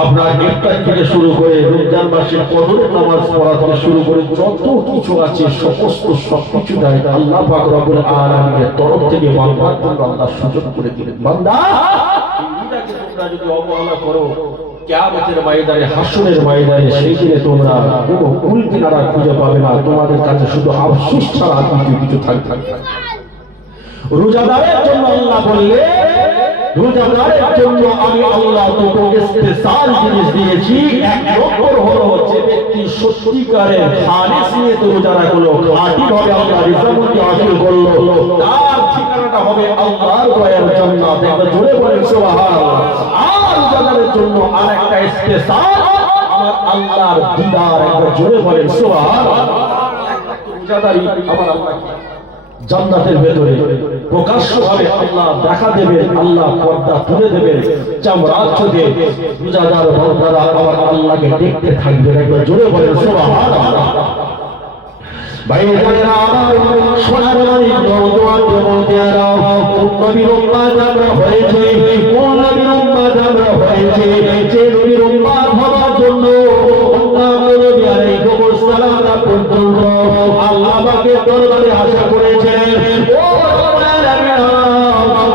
আপনার ইফতার থেকে শুরু করে, রমজান মাসে কদরের নামাজ পড়া থেকে শুরু করে যত কিছু আছে সমস্ত সবকিছু দেয় আল্লাহ পাক রব্বুল আলামিনের তরফ থেকে বান্দার জন্য আল্লাহ সুযোগ করে দিলেন। বান্দা এইটাকে তোমরা যদি অবহেলা করো, কিয়ামতের ময়দানে, হাসরের ময়দানে সেই দিনে তোমরা কোনো কুল কিনারা খুঁজে পাবে না, তোমাদের কাছে শুধু আফসোস ছাড়া আর কিছু থাকবে না। রোজাদারের জন্য আল্লাহ বললে, রোজাদারের জন্য আমি আল্লাহ তোকে স্পেশাল জিনিস দিয়েছি। এক নম্বর হলো যে ব্যক্তি সত্যিকারের খালিস নিয়ে তো রোজা রাখলো, খাঁটি ভাবে আল্লাহ রিজামতি হাসিল করলো, তার ঠিকানাটা হবে আল্লাহর দয়ার জান্নাত। দেখো জোরে বলেন সুবহানাল্লাহ। আর রোজাদারের জন্য আরেকটা স্পেশাল, আমার আল্লাহর দিদার। একবার জোরে বলেন সুবহানাল্লাহ। রোজাদারি আমার আল্লাহকে জান্নাতের ভেতরে প্রকাশ্যভাবে আল্লাহ দেখা দেবেন, আল্লাহ পর্দা তুলে দেবেন, চামড়া চোখে রোজাদার বান্দারা আমার আল্লাহকে দেখতে থাকবে। একবার জোরে বলেন সুবহানাল্লাহ। ভাইয়েরা আমার সোনার বাড়ি দোয়াতে বলতে নবীর উম্মাত আমরা হয়েছে, কোন নবীর উম্মাত আমরা হয়েছে, যে নবীর উম্মাত হওয়ার জন্য নবী আলাইহিস সালাম পর্যন্ত আল্লাহ পাকের দরবারে আশা করেছেন। ও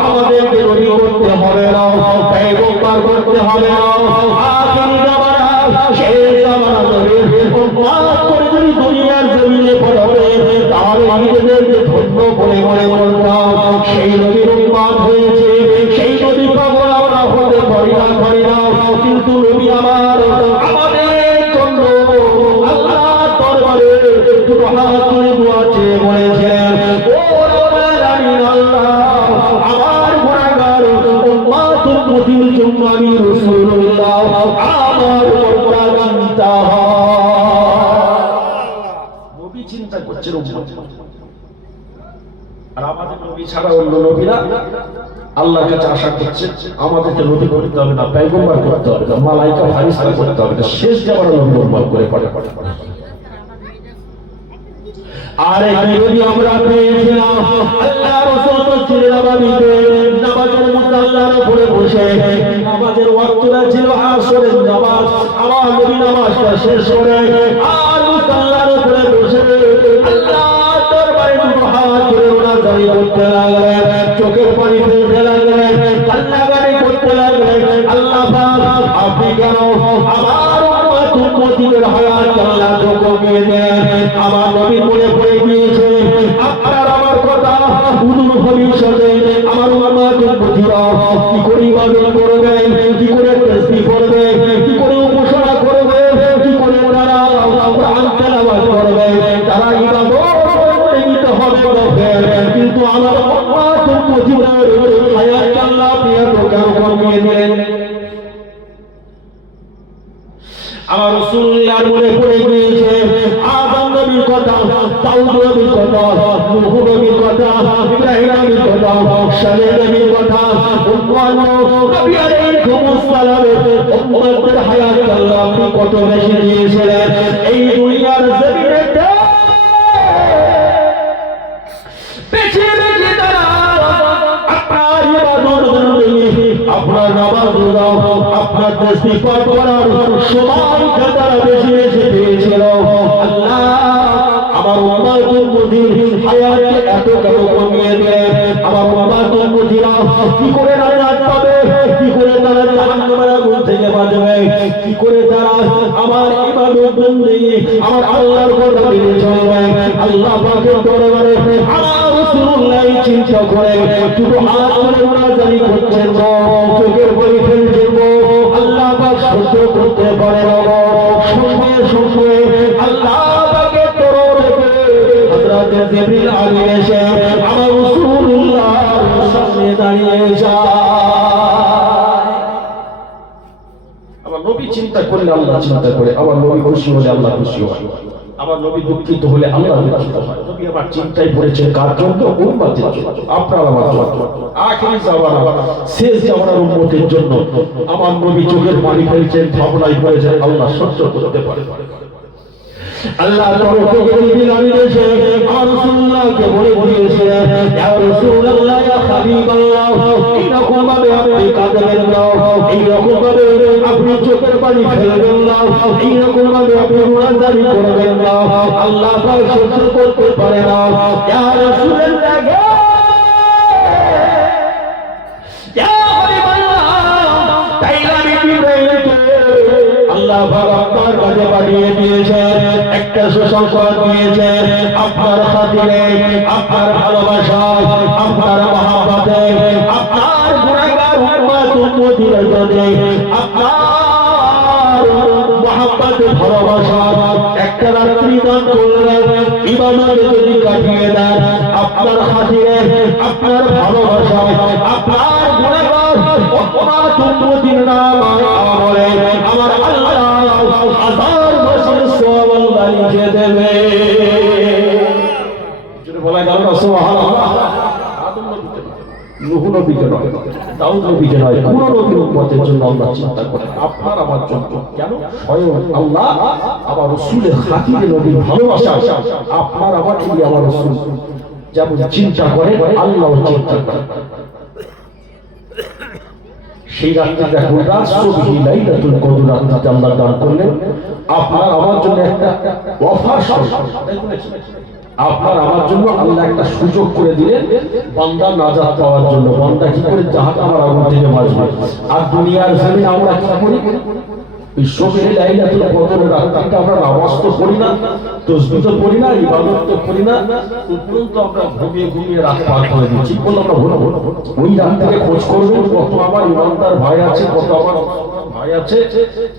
আমাদেরকে নবী করতে হবে না, পয়গম্বর করতে হবে না, আখিরি জামানা শেষ জামানা নবীর উম্মাত করে যদি দুনিয়ার জমিনে পড়বে, তাহলে নিজেদেরকে ধন্য বলে মনে করতাম। সেই নবীর উম্মাত হয়েছে, সেই নবী পাগল আমরা হতে পারি না। কিন্তু নবী আমার আমাদের জন্য আল্লাহ দরবারে দুটো হাত তুলে দোয়া চেয়ে বলেছেন, ও রব্বুল আলামিন, আল্লাহ আমার গুনাহগার উম্মতের প্রতির জন্য আমি রাসূলুল্লাহ আমার উপর চিন্তা নবী চিন্তা করছেন উম্মত। আর আমাদের নবী ছাড়া অন্য নবীরা আল্লাহর কাছে আশা করছে আমাদেরকে নবী করতে হবে না, পয়গম্বর করতে হবে না, মালায়েকা ফারিস্তা করতে হবে না, শেষ জামানা নবী উম্মত করে পড়ে। আর এই নবী আমরা পেয়েছিলাম আল্লাহ রাসূল মসজিদে নববীতে নামাজের মুসাল্লার উপরে বসে, নামাজের ওয়াক্তটা ছিল আসরের নামাজ। আমার নবী নামাজটা শেষ করে আর মুসাল্লার উপরে বসে আল্লাহ দরবারে দুটো হাত ধরে ওনাজারি করতে লাগলেন, চোখের পানি ফেলতে লাগলেন, কান্নাকাটি করতে লাগলেন। আল্লাহ পাক আপনি কেন আমার উম্মতের হায়াত আল্লাহ কমিয়ে দেন? আমার নবী মনে পড়ে গিয়েছে আপনার আমার কথা, উদুর ভবিষ্যতে আমার উম্মতরা কি করে ইবাদত করবে, কি করে তাসবিহ করবে, কি করে উপাসনা করবে, কি করে ওনারা কোরআন তেলাওয়াত করবে, তারা ইবাদত কিন্তু আমার হায়াত আল্লাহ আপনি এত কেন কমিয়ে দিলেন? আমার রাসূলুল্লাহর মনে পড়ে গিয়েছে আদম নবীর কথা, দাউদ নবীর কথা, নূহ নবীর কথা, ইব্রাহিম নবীর কথা, সালেহ নবীর কথা, অন্যান্য নবী আলাইহিস সালামের উম্মতের হায়াত আল্লাহ আপনি কত বেশি দিয়েছিলেন। এই দুনিয়ার জমিনে বেঁচে বেঁচে তারা আপনার ইবাদত বন্দেগী, আপনার নামাজ রোজা, আপনার তাসবিহ পাঠ করার সময়টা তারা বেশি বেশি পেয়েছিল। আল্লাহ আমার উম্মতের মুদির হায়াতকে এত কেন কমিয়ে দিলেন? আমার উম্মতের মুদিরা কি করে নাজাত পাবে? কি করে তারা জাহান্নামের আগুন থেকে বাঁচবে? কি করে তারা আমার ইবাদত বন্দেগী, আমার আল্লাহর কথা মেনে চলবে? আল্লাহ পাকের দরবারে আমার রাসূলুল্লাহ চিন্তা করে শুধু আল্লাহর মুনাজারি করছেন, চোখের পানি ফেলছেন, আল্লাহ পাক সহ্য করতে পারে না। সঙ্গে সঙ্গে আল্লাহ পাকের তরফ থেকে হযরত জিবরিল আলাইহিস এসে আমার রাসূলুল্লাহর সামনে দাঁড়িয়ে যায়। আমার নবী চিন্তা করলে আল্লাহ চিন্তা করে, আমার নবী খুশি হলে আল্লাহ খুশি হয়, আমার নবী দুঃখিত হলে আল্লাহ দুঃখিত হয়। নবী আমার চিন্তায় পড়েছে কার জন্য? উম্মতের জন্য, আপনার আমার জন্য, আখিরি জামানা শেষ জামানার উম্মতের জন্য। আমার নবী চোখের পানি ফেলছেন, ভাবনায় পড়েছেন আল্লাহ সহ্য করতে পারে। আল্লাহ তরফ থেকে জিবরিল আমিন এসে রাসূলুল্লাহকে বলে দিয়েছে, ইয়া রাসূলুল্লাহ, ইয়া হাবিবাল্লাহ, এইরকম ভাবে আপনি কাঁদবেন না, এইরকম ভাবে আপনি চোখের পানি ফেলবেন না, এইরকম ভাবে আপনি মুনাজারি করবেন না, আল্লাহ পাক সহ্য করতে পারে না। ইয়া রাসূলুল্লাহ, ইয়া হাবিবাল্লাহ, তাইলে আল্লাহ পাক আপনার কাছে পাঠিয়ে দিয়েছে, একটা সুসংবাদ দিয়েছে, আপনার খাতিরে, আপনার ভালোবাসায়, আপনার মহব্বতে, আপনার গুনাহগার উম্মতের জন্য, আপনার মহব্বতে ভালোবাসা একটা রাত্রি দান করলেন, ইবাদতে যদি কাটিয়ে দেন, আপনার খাতিরে, আপনার ভালোবাসায়, আপনার গুনাহগার উম্মতের নাম আমলে আমার আল্লাহ হাজার বছর সওয়াব আল্লাহ লিখে দেবে। যদি বলা গেল না সুবহানাল্লাহ, আদম নবীকে নয়, নূহ নবীকে নয়, দাউদ নবীকে নয়, কোন নবীর উম্মতের জন্য আল্লাহ চিন্তা করেন, আপনার আমার জন্য। কেন? স্বয়ং আল্লাহ আমার রাসূলের খাতিরে, নবীর ভালোবাসা আপনার আমার কি আমার রাসূল যেমন চিন্তা করে আল্লাহ চিন্তা করে। সেই রাত্রে দেখুন রাসূলুল্লাহ লাইলাতুল কদর রাতে আল্লাহ দান করলেন আপনার আমার জন্য একটা অফার। আপনার আমার জন্য আল্লাহ একটা সুযোগ করে দিলেন বান্দা নাজাত পাওয়ার জন্য। বান্দা কি করে জাহান্নামের আগুন থেকে বাঁচবে। আর দুনিয়ার জমিনে আমরা কি করি? এই শোভে লাইলাতুল কদরের রাতটা আমরা নামাজ তো পড়ি না, তাসবিহ তো পড়ি না, ইবাদত তো করি না, উপরন্তু আমরা ঘুমিয়ে ঘুমিয়ে রাত পার করে দিচ্ছি। বললাম আমরা ভুল। ওই রাত থেকে খোঁজ করবেন কত আমার ইমানদার ভাই আছে, কত আমার ভাই আছে,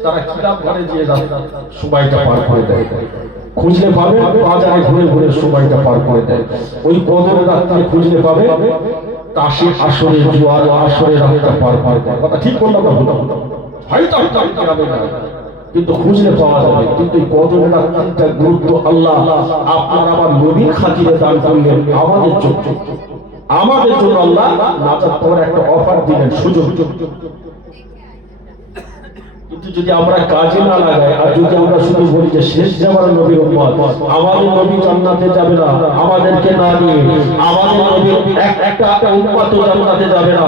তারা কিতাব ঘরে দিয়ে সময়টা পার করে দেয়। খুঁজলে পাবে বাজারে ঘুরে ঘুরে সময়টা পার করে দেয়। ওই কদরের রাত্রে খুঁজলে পাবে তাসে আসরে জোয়ার আসরে রাতটা পার করে দেয়। কথা ঠিক বললাম না ভুল? হয়তো গ্রামে না, কিন্তু খুঁজলে পাওয়া যাবে। কিন্তু এই কদরের রাতটা গুরুত্ব আল্লাহ আপনার আমার নবীর খাতিরে দান করলেন আমাদের জন্য। আমাদের জন্য আল্লাহ নাজাত পাওয়ার একটা অফার দিলেন, সুযোগ। কিন্তু যদি আমরা কাজে না লাগাই, আর যদি আমরা শুধু বলি যে শেষ জামানার নবীর উম্মত, আমাদের নবী জান্নাতে যাবে না, আমাদেরকে না নিয়ে আমাদের নবীর একটা উম্মত জান্নাতে যাবে না,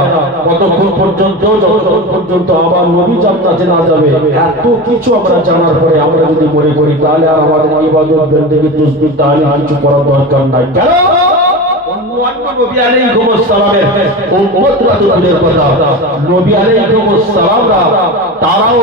কতক্ষণ পর্যন্ত? যতক্ষণ পর্যন্ত আমার নবী জান্নাতে না যাবে। এত কিছু আমরা জানার পরে আমরা যদি মনে করি তাহলে আর আমাদের ইবাদত বন্দেগী তাসবিহ তাহলিল কিছু করার দরকার নাই। কেন? নবী আলাইহিস সালামের উম্মতরা তো দূরের কথা, নবী আলাইহিস সালামরা তারাও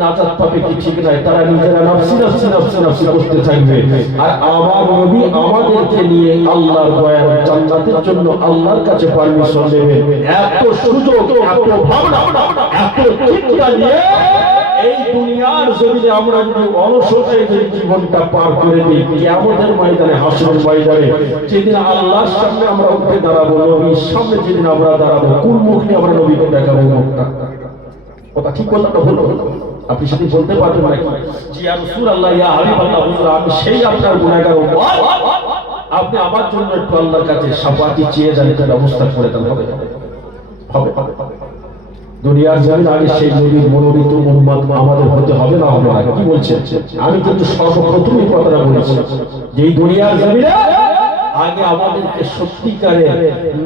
নাজাত পাবে কি ঠিক নাই। তারা নিজেরা নফসি নফসি নফসি নফসি করতে থাকবে। আর আমার নবী আমাদেরকে নিয়ে আল্লাহর দয়ার জান্নাতের জন্য আল্লাহর কাছে পারমিশন নেবেন। এত সুযোগ, এত ভাবনা, এত চিন্তা নিয়ে এই দুনিয়ার জমিনে আমরা যদি অলসতায় যদি জীবনটা পার করে দিই, কিয়ামতের ময়দানে, হাসরের ময়দানে যেদিন আল্লাহর সামনে আমরা উঠে দাঁড়াবো, নবীর সামনে যেদিন আমরা দাঁড়াবো, কোন মুখ নিয়ে আমরা নবীকে দেখাবো? মুখটা কথা ঠিক বললাম না ভুল বললাম? আপনি সেদিন বলতে পারবেন নাকি যে ইয়া রাসূলুল্লাহ, ইয়া হাবিবাল্লাহ, হুজুর আমি সেই আপনার গুনাহগার উম্মত, আপনি আমার জন্য একটু আল্লাহর কাছে শাফাআতি চেয়ে যান, এটা ব্যবস্থা করে দেন? হবে হবে দুনিয়ার জমিন আগে সেই নবীর মনোনীত উম্মত আমাদের হতে হবে না? হবে না? কি বলছেন? আমি কিন্তু সর্বপ্রথমই কথাটা বলেছি যে এই দুনিয়ার জমিনে আগে আমাদেরকে সত্যিকারের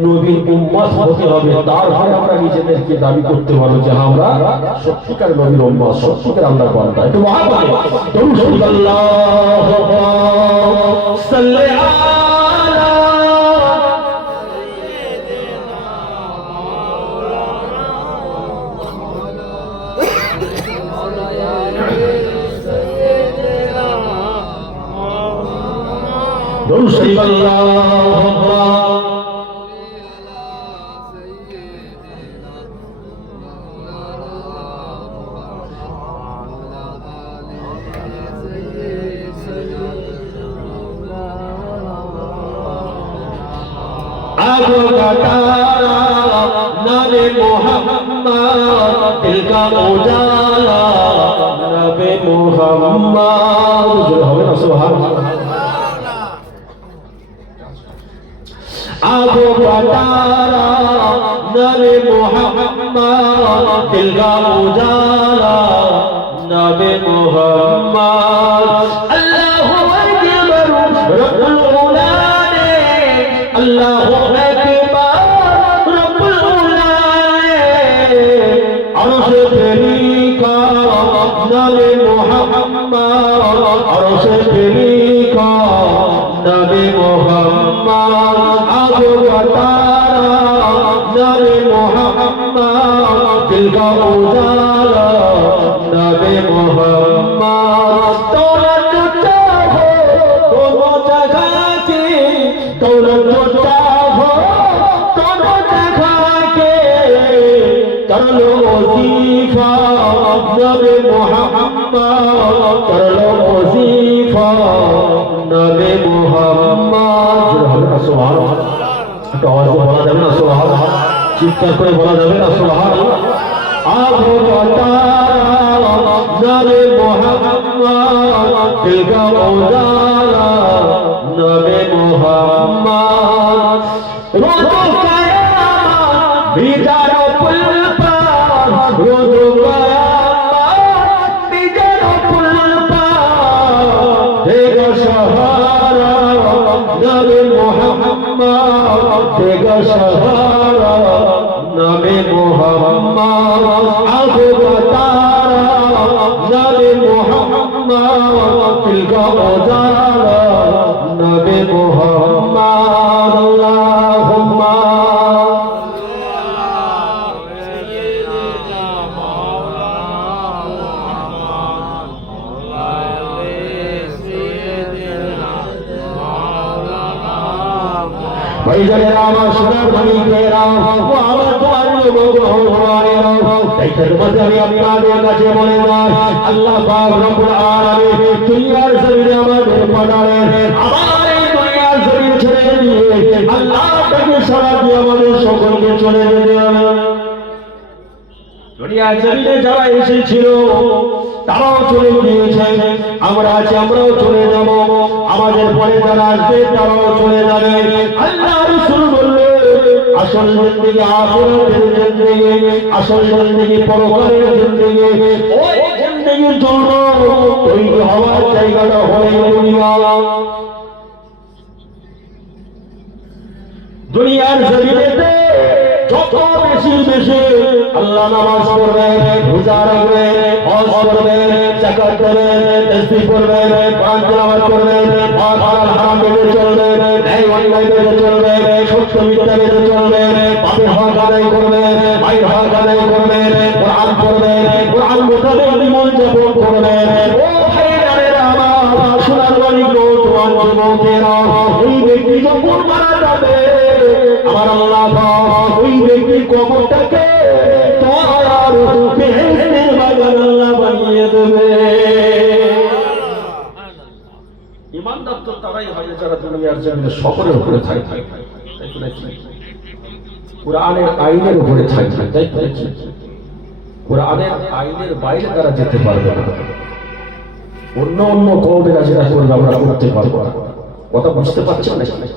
নবীর উম্মত হতে হবে, তারপরে আমরা নিজেদেরকে দাবি করতে পারবো যে আমরা সত্যিকার নবীর উম্মত, সত্যিকার আল্লাহর বান্দা। একটু মহাব্বতে দরুদ শরীফ আল্লাহুম্মা সাল্লি আলা দরুদ শরীফ আল্লাহুম্মা आगो का तारा नबी मोहम्मद, दिल का उजाला नबी मोहम्मद। जो হবে না সুবহান आगो का तारा नबी मोहम्मद, दिल का उजाला नबी मोहम्मद। अल्लाहु अकबर रब्बुल उलाने, अल्लाहु अकबर रब्बुल उलाने, अर्श पे लिखा नबी मोहम्मद, अर्श पे लिखा नबी मोहम्मद। आगो का तारा नबी मोहम्मद, दिल का उजाला नबी मोहम्मद। दौलत चाहो दोनों जगह की, दौलत चाहो दोनों जगह के, कर लो वजीफा नबी मोहम्मद, कर लो वजीफा नबी मोहम्मद। सुभान একটু আওয়াজে বলা যাবে না সুবহানাল্লাহ? চিৎকার করে বলা যাবে না সুবহানাল্লাহ? आगो का तारा नबी मोहम्मद, दिल का उजाला नबी मोहम्मद। रोज़ो क़यामत बिजारो पुल पर, रोज़ो क़यामत बिजारो पुल पर, देगा सहारा नबी मोहम्मद, देगा सहारा नबी मोहम्मद। आगो का तारा नबी मोहम्मद, दिल का उजाला नबी मोहम्मद। अल्लाहुम्मा भाई जरे राम सुनर बनी के राम वो आवाज तुम्हारे लोगों को हमारे राम देखते मजहबी अपना देगा जे बोले ना अल्लाह पाक रब्बुल आलमीन दुनिया ज़मीन हमारे पढ़ाने हमारे दुनिया ज़मीन छोड़े दिए अल्लाह के सारा दिया हमारे সকল के छोड़े दिया। দুনিয়া জমিনে যারা এসেছিল তারাও চলে গিয়েছে, আমরা আছি আমরাও চলে যাব, আমাদের পরে যারা আসবে তারাও চলে যাবে। আল্লাহ রাসূল বললেন আসল জিন্দেগি আখিরাতের জিন্দেগি, আসল জিন্দেগি পরকালের জিন্দেগি। ওই জিন্দেগির জন্য তৈরি হওয়ার জায়গাটা হলো দুনিয়া। দুনিয়ার জমিনেতে যত বেশি বেশি আল্লাহ নামাজ পড়বেন, রোজা রাখবেন, হজ করবেন, যাকাত দেবেন, তাসবিহ পড়বেন, কোরআন তেলাওয়াত করবেন, হালাল হারাম মেনে চলবেন, ন্যায় অন্যায় মেনে চলবেন, সত্য মিথ্যা মেনে চলবেন, পাপের হক আদায় করবেন, ভাইয়ের হক আদায় করবেন, কোরআন পড়বেন, কোরআন মোতাবেক জীবন যাপন করবেন। ও ভাইয়েরা আমার সোনার বাড়ি নৌজওয়ান যুবকেরা, ওই ব্যক্তি যখন মারা যাবে আমার আল্লাহ ওই ব্যক্তির কবরটাকে তোমার বেহেশতের বাগান আল্লাহ বানিয়ে ইমানদার তো তারাই হবে যারা দুনিয়ার জমিনে সকলের উপরে থাকে, তাই তো নাকি? কোরআনের আইনের উপরে থাকবে, তাই তো নাকি? কোরআনের আইনের বাইরে তারা যেতে পারবে না। অন্য অন্য কওমেরা যেটা করবে আমরা করতে পারবো না। কথা বুঝতে পারছেন নাকি?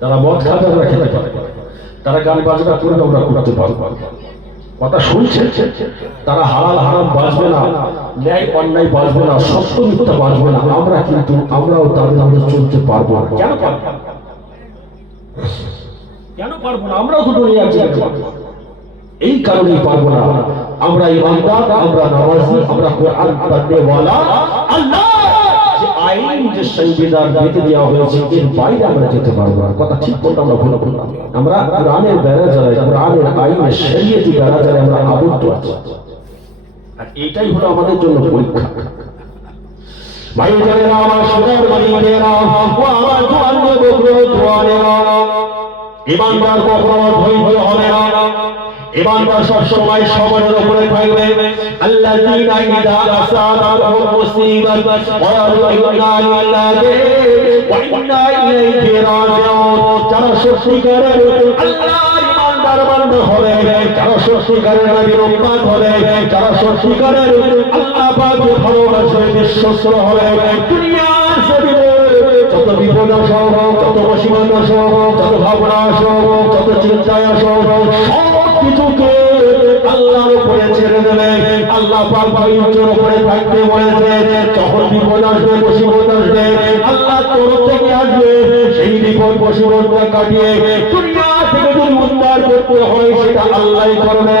তারা মদ খাবে আমরা খেতে পারবো, তারা গান বাজনা করবে আমরা করতে পারবো। কথা শুনছেন? তারা হালাল হারাম বাজবে না, ন্যায় অন্যায় বাজবে না, সত্য মিথ্যা বাজবে না। আমরা কিন্তু আমরাও তাদের মধ্যে চলতে পারবো না। কেন পারবো? কেন পারবো না? আমরাও তো দুনিয়ার যেতে পারবো, এই কারণেই পারবো না। আমরা ইমানদার, আমরা নামাজি, আমরা কোরআন পড়নেওয়ালা। আল্লাহ যে আইন, যে সংবিধান বেঁধে দেওয়া হয়েছে এর বাইরে আমরা যেতে পারবো না। কথা ঠিক করলাম না ভুল করলাম? আমরা কোরআনের বেড়াজালে, কোরআনের আইনের শরীয়তি বেড়াজালে আমরা আবদ্ধ আছি, আর এটাই হলো আমাদের জন্য পরীক্ষা। ভাইজানেরা, আমার সোনার মানিকেরা, ও আমার জোয়ানে বকরো জোয়ানেরা, ইমানদার কখনো ধৈর্য হবে না। ইমানদার সব সময় সবরের উপরে থাকবে। আল্লাযীনা ইযা আসাবাতুহুম মুসিবাতুন ক্বালু ইন্না লিল্লাহি ওয়া ইন্না ইলাইহি রাজিউন। যারা সত্যিকারের আল্লাহর ইমানদার বান্দা হবে, যারা সত্যিকারের নবীর উম্মত হবে, যারা সত্যিকারের আল্লাহ পাককে ভালোবাসে, বিশ্বস্ত হবে, দুনিয়ার জমিনে যত বিপদ আসো, যত মুসিবত আসো, যত ভাবনা আসো, যত চিন্তা আসো, সব কিছুকে আল্লাহর উপরে ছেড়ে দেবে। আল্লাহ পাক ধৈর্যের উপরে থাকতে বলেছে। যখন বিপদ আসবে, মুসিবত আসবে, আল্লাহ তরফ থেকে আসবে, সেই বিপদ মুসিবতটা কাটিয়ে দুনিয়া থেকে যদি উদ্ধার করতে হয় সেটা আল্লাহই করবে।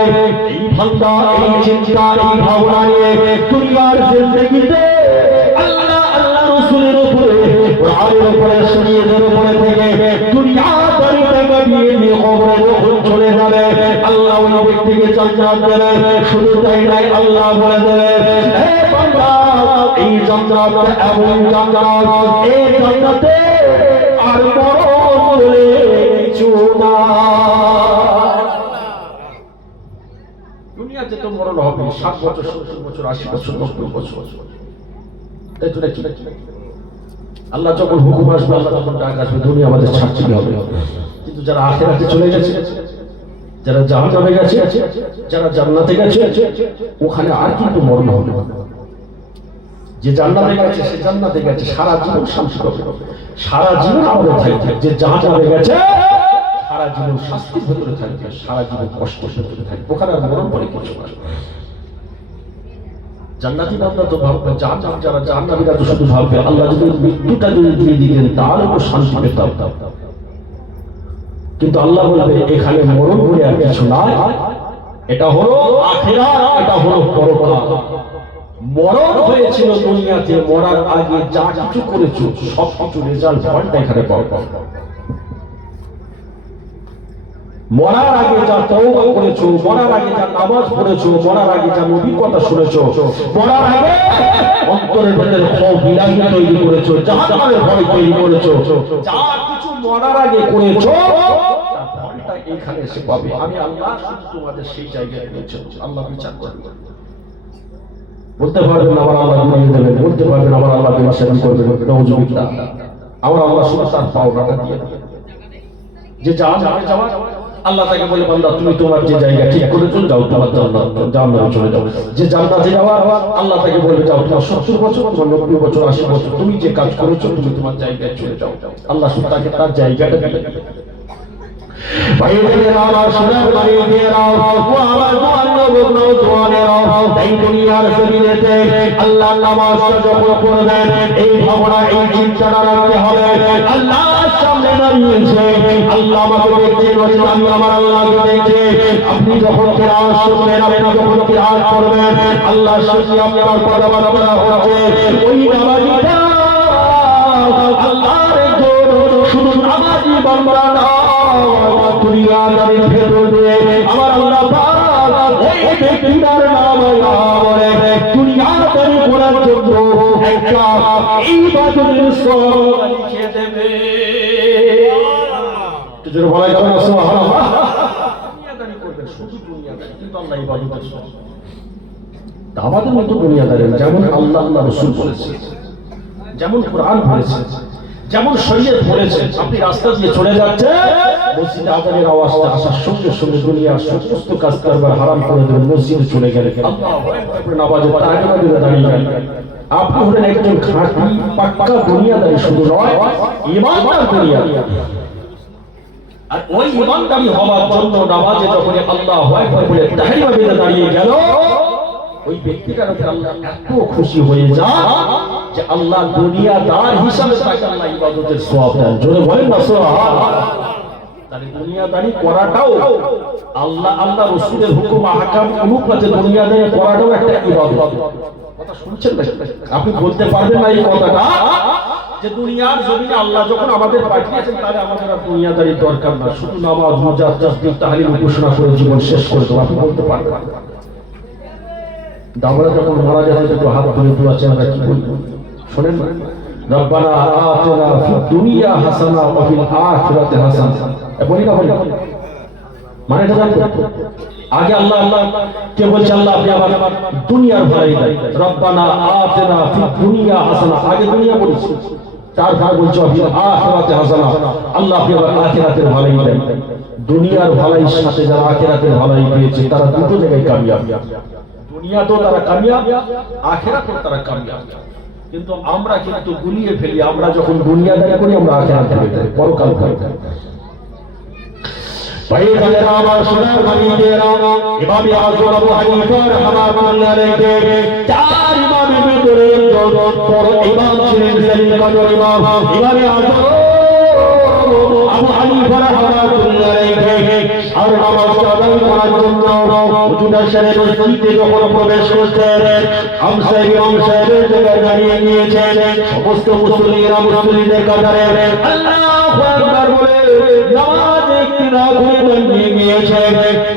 এই ভাবনা, এই চিন্তা, এই ভাবনা নিয়ে দুনিয়ার জিন্দেগিতে আল্লাহ আল্লাহ রাসূলের উপরে, কোরআনের উপরে, শরীয়তের উপরে থেকে দুনিয়াদারি টাকা দিয়ে নিয়ে কবরে যখন চলে যাবে, আল্লাহ ওই ব্যক্তিকে জান্নাত দেবে। শুধু তাই নয়, আল্লাহ বলে দেবে, হে বান্দা, এই জান্নাত এমন জান্নাত, এই জান্নাতে আর মরণ বলে কিছু না। দুনিয়াতে তো মরণ হবে 60 বছর, 70 বছর, 80 বছর, 90 বছর, তাই তো নাকি? আল্লাহ যখন হুকুম আসবে, আল্লাহ যখন ডাক আসবে, দুনিয়া আমাদের ছাড়তে হবে। কিন্তু যারা আখিরাতে চলে গেছে, যারা জাহান্নামে গেছে, যারা জান্নাতে গেছে, ওখানে আর কিন্তু মরণ হবে না। যে জান্নাতে গেছে সে জান্নাতে গেছে, সারা জীবন শান্তি পাবে, সারা জীবন আমাদের থাকবে। যে জাহান্নামে গেছে সারা জীবন শাস্তির ভেতরে থাকবে, সারা জীবন কষ্টের ভেতরে থাকবে, ওখানে আর মরণ বলে কিছু না। জান্নাতি বান্দা তো ভাববে, যারা জাহান্নামীরা তো শুধু ভাববে আল্লাহ যদি মৃত্যুটা যদি দিয়ে দিতেন তাহলে তো শান্তি পেতাম। কিন্তু আল্লাহ বলবে এখানে মরণ বলে আর কিছু নাই, এটা হলো আখিরাত, এটা হলো পরকাল। মরণ হয়েছিল দুনিয়াতে, মরার আগে যা কিছু করেছো সব কিছু রেজাল্ট ফলটা এখানে পাবে। মরার আগে যা তওবা করেছো, মরার আগে যা নামাজ পড়েছো, মরার আগে যা নবীর কথা শুনেছো, মরার আগে অন্তরের ভেতরে খৌফ বিলাহি তৈরি করেছো, জাহান্নামের ভয় তৈরি করেছো, যা কিছু মরার আগে করেছো তার ফলটা এখানে এসে পাবে। আমি আল্লাহ শুধু তোমাদের সেই জায়গায় নিয়েছি, আল্লাহ বিচার করবে। বলতে পারবেন আমার আল্লাহ ঘুরিয়ে দেবেন, বলতে পারবেন আমার আল্লাহ বেমাশানি করবেন, নাউজুবিল্লাহ। আমার আল্লাহ শুধু তার পাওনাটা দিয়ে দেবেন। যে জাহান্নামে যাওয়া, আল্লাহ তাকে বলে বান্দা তুমি তোমার যে জায়গা ঠিক করেছো যাও, তোমার জান্নাতে চলে যাও। যে জান্নাতে যাওয়া, আল্লাহ তাকে বলে যাও তোমার 70 বছর, তোমার 90 বছর, 80 বছর, তুমি যে কাজ করেছো তুমি তোমার জায়গায় চলে যাও। আল্লাহ শুধু তাকে তার জায়গাটা দিবে। ভাইয়েরা, আমার সোনার মানিকেরা, ও আমার জোয়ান জোয়ানেরা, এই দুনিয়ার জমিনেতে আল্লাহ নামাজটা যখন পড়বেন এই ভাবনা, এই চিন্তাটা রাখতে হবে। আল্লাহর সামনে দাঁড়িয়েছে, আল্লাহ আমাকে দেখছে, আমি আমার আল্লাহকে দেখছে। আপনি যখন কিরাত শুনবেন, আপনি যখন কিরাত করবেন, আল্লাহর সামনে আপনার কথা বলা হচ্ছে। ওই নামাজিটা আল্লাহর জন্য শুধু নামাজি বান্দা না, দুনিয়ার ভেতর দিয়ে আমার আল্লাহ পাক ওই ব্যক্তিটার নাম বলে দুনিয়ার করার জন্য একটা ইবাদতের সওয়াব লিখে দেবে। যদি বলা যায় না সুবহানাল্লাহ, দুনিয়াদারি করবে, শুধু দুনিয়াদারি, কিন্তু আল্লাহ ইবাদতের সওয়াব। আমাদের মতো দুনিয়াদারি যেমন আল্লাহ রাসূল বলেছে, যেমন কোরআন বলেছে, যেমন শরীয়ত বলেছে। আপনি রাস্তা দিয়ে চলে যাচ্ছে, মসজিদে আযানের আওয়াজটা আসার সঙ্গে সঙ্গে দুনিয়ার সমস্ত কাজ কারবার হারাম করে দেবেন, মসজিদে চলে গেলেন, আল্লাহু আকবার নামাজে তাকবীর দিয়ে দাঁড়িয়ে গেলেন। আপনি হলেন একজন খাঁটি পাক্কা দুনিয়াদারি, শুধু নয় ঈমানদার দুনিয়াদারি। আর ওই ঈমানদারি হওয়ার জন্য নামাজে যখন আল্লাহু আকবার বলে তাহরিমা দিয়ে দাঁড়িয়ে গেল, ওই ব্যক্তিটার উপর আল্লাহ এত খুশি হয়ে যায় যে আল্লাহ দুনিয়াদার হিসাবে তাকে আল্লাহ ইবাদতের সওয়াব দেন। জোরে বলেন না সুবহানাল্লাহ। তাহলে দুনিয়াদারি করাটাও আল্লাহ রাসূলের হুকুম আহকাম অনুপাতে দুনিয়াদারি করাটাও একটা ইবাদত। কথা শুনছেন না? আপনি বলতে পারবেন না এই কথাটা যে দুনিয়ার জমিনে আল্লাহ যখন আমাদের পাঠিয়েছেন তাহলে আমাদের আর দুনিয়াদারির দরকার না, শুধু নামাজ রোজা তাসবিহ তাহলিল ঘোষণা করে জীবন শেষ করে দেব। আপনি বলতে পারবেন না? আমরা যখন মারা যাচ্ছে তো হাত ধরে দোয়া চাই, আমরা কি বলবো শোনেন? রব্বানা আতিনা ফিদ দুনিয়া হাসানা ওয়া ফিল আখিরাতি হাসানা, বলি না বলি? মানে এটা জানতে আগে আল্লাহ কে বলছে? আল্লাহ আপনি আমার দুনিয়ার ভালাই দেন, রব্বানা আতিনা ফিদ দুনিয়া হাসানা, আগে দুনিয়া বলেছি, তারপর বলছে ওয়া ফিল আখিরাতি হাসানা, আল্লাহ আপনি আমার আখিরাতের ভালাই দেন। দুনিয়ার ভালাইয়ের সাথে যারা আখিরাতের ভালাই পেয়েছে তারা দুটো জায়গায় কামিয়াব। দুনিয়া তো তারা কামিয়াব, আখিরাত তারা কামিয়াব। কিন্তু আমরা কিন্তু গুলিয়ে ফেলি, আমরা যখন দুনিয়াদারি করি আমরা আখিরাত ভুলে যাই, পরকাল ভুলে যাই। ভাইয়েরা আমার সোনার ভাইয়েরা, ইমাম আযম আবু হানিফা রাহমাতুল্লাহ আলাইহি চার ইমামের ভিতরে বড় ইমাম ছিলেন সালিম কাদের ইমাম আযম আবু হানিফা রাহমাতুল্লাহ আলাইহি। আর নামাজ আদায় করার জন্য হুজুর সাহেব মসজিদে যখন প্রবেশ করতেন, সাহেবের জায়গায় দাঁড়িয়ে নিয়েছেন, সমস্ত মুসল্লিদের কাতারে আল্লাহু আকবার বলে নামাজ একটি না ঘুরে দাঁড়িয়ে গিয়েছেন।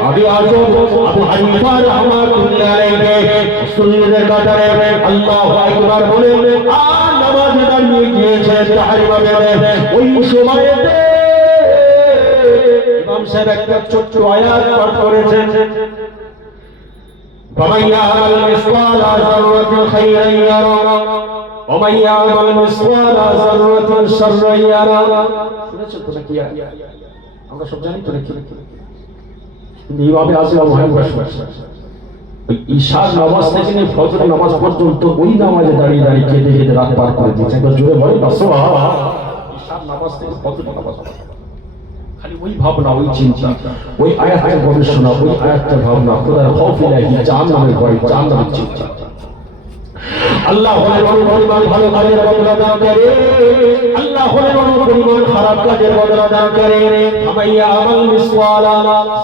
আবু হানিফা রাহমাতুল্লাহ আলাইহি মুসল্লিদের কাতারে আল্লাহু আকবার বলে আর নামাজে দাঁড়িয়ে গিয়েছেন তাহরিমা বেড়ে। ওই সময়তে ইমাম সাহেব একটা ছোট্ট আয়াত পাঠ করেছেন, فمن يعمل مثقال ذرة خيرا يره ومن يعمل مثقال ذرة شرا يره। শুনেছেন তো নাকি? আমরা সব জানি তো নাকি? কিন্তু এইভাবে আসে আবু হানিফা ঈশার নামাজ থেকে নিয়ে ফজর নামাজ পর্যন্ত ওই নামাজে দাঁড়িয়ে দাঁড়িয়ে কেঁদে কেঁদে রাত পার করে দিয়েছে। একবার জোরে বলেন না সুবহানাল্লাহ। ঈশার নামাজ থেকে ফজর নামাজ, খালি ওই ভাবনা, ওই চিন্তা, ওই আয়াতের গবেষণা, ওই আয়াতের ভাবনা, খোদার খৌফ ইলাহি, জাহান্নামের ভয়, জাহান্নামের চিন্তা। আল্লাহ হলেন পরিমাণ ভালো কাজের বদলা দান করে, আল্লাহ হলেন পরিমাণ খারাপ কাজের বদলা দান করে। আমাইয়া আমাল মিসওয়ালা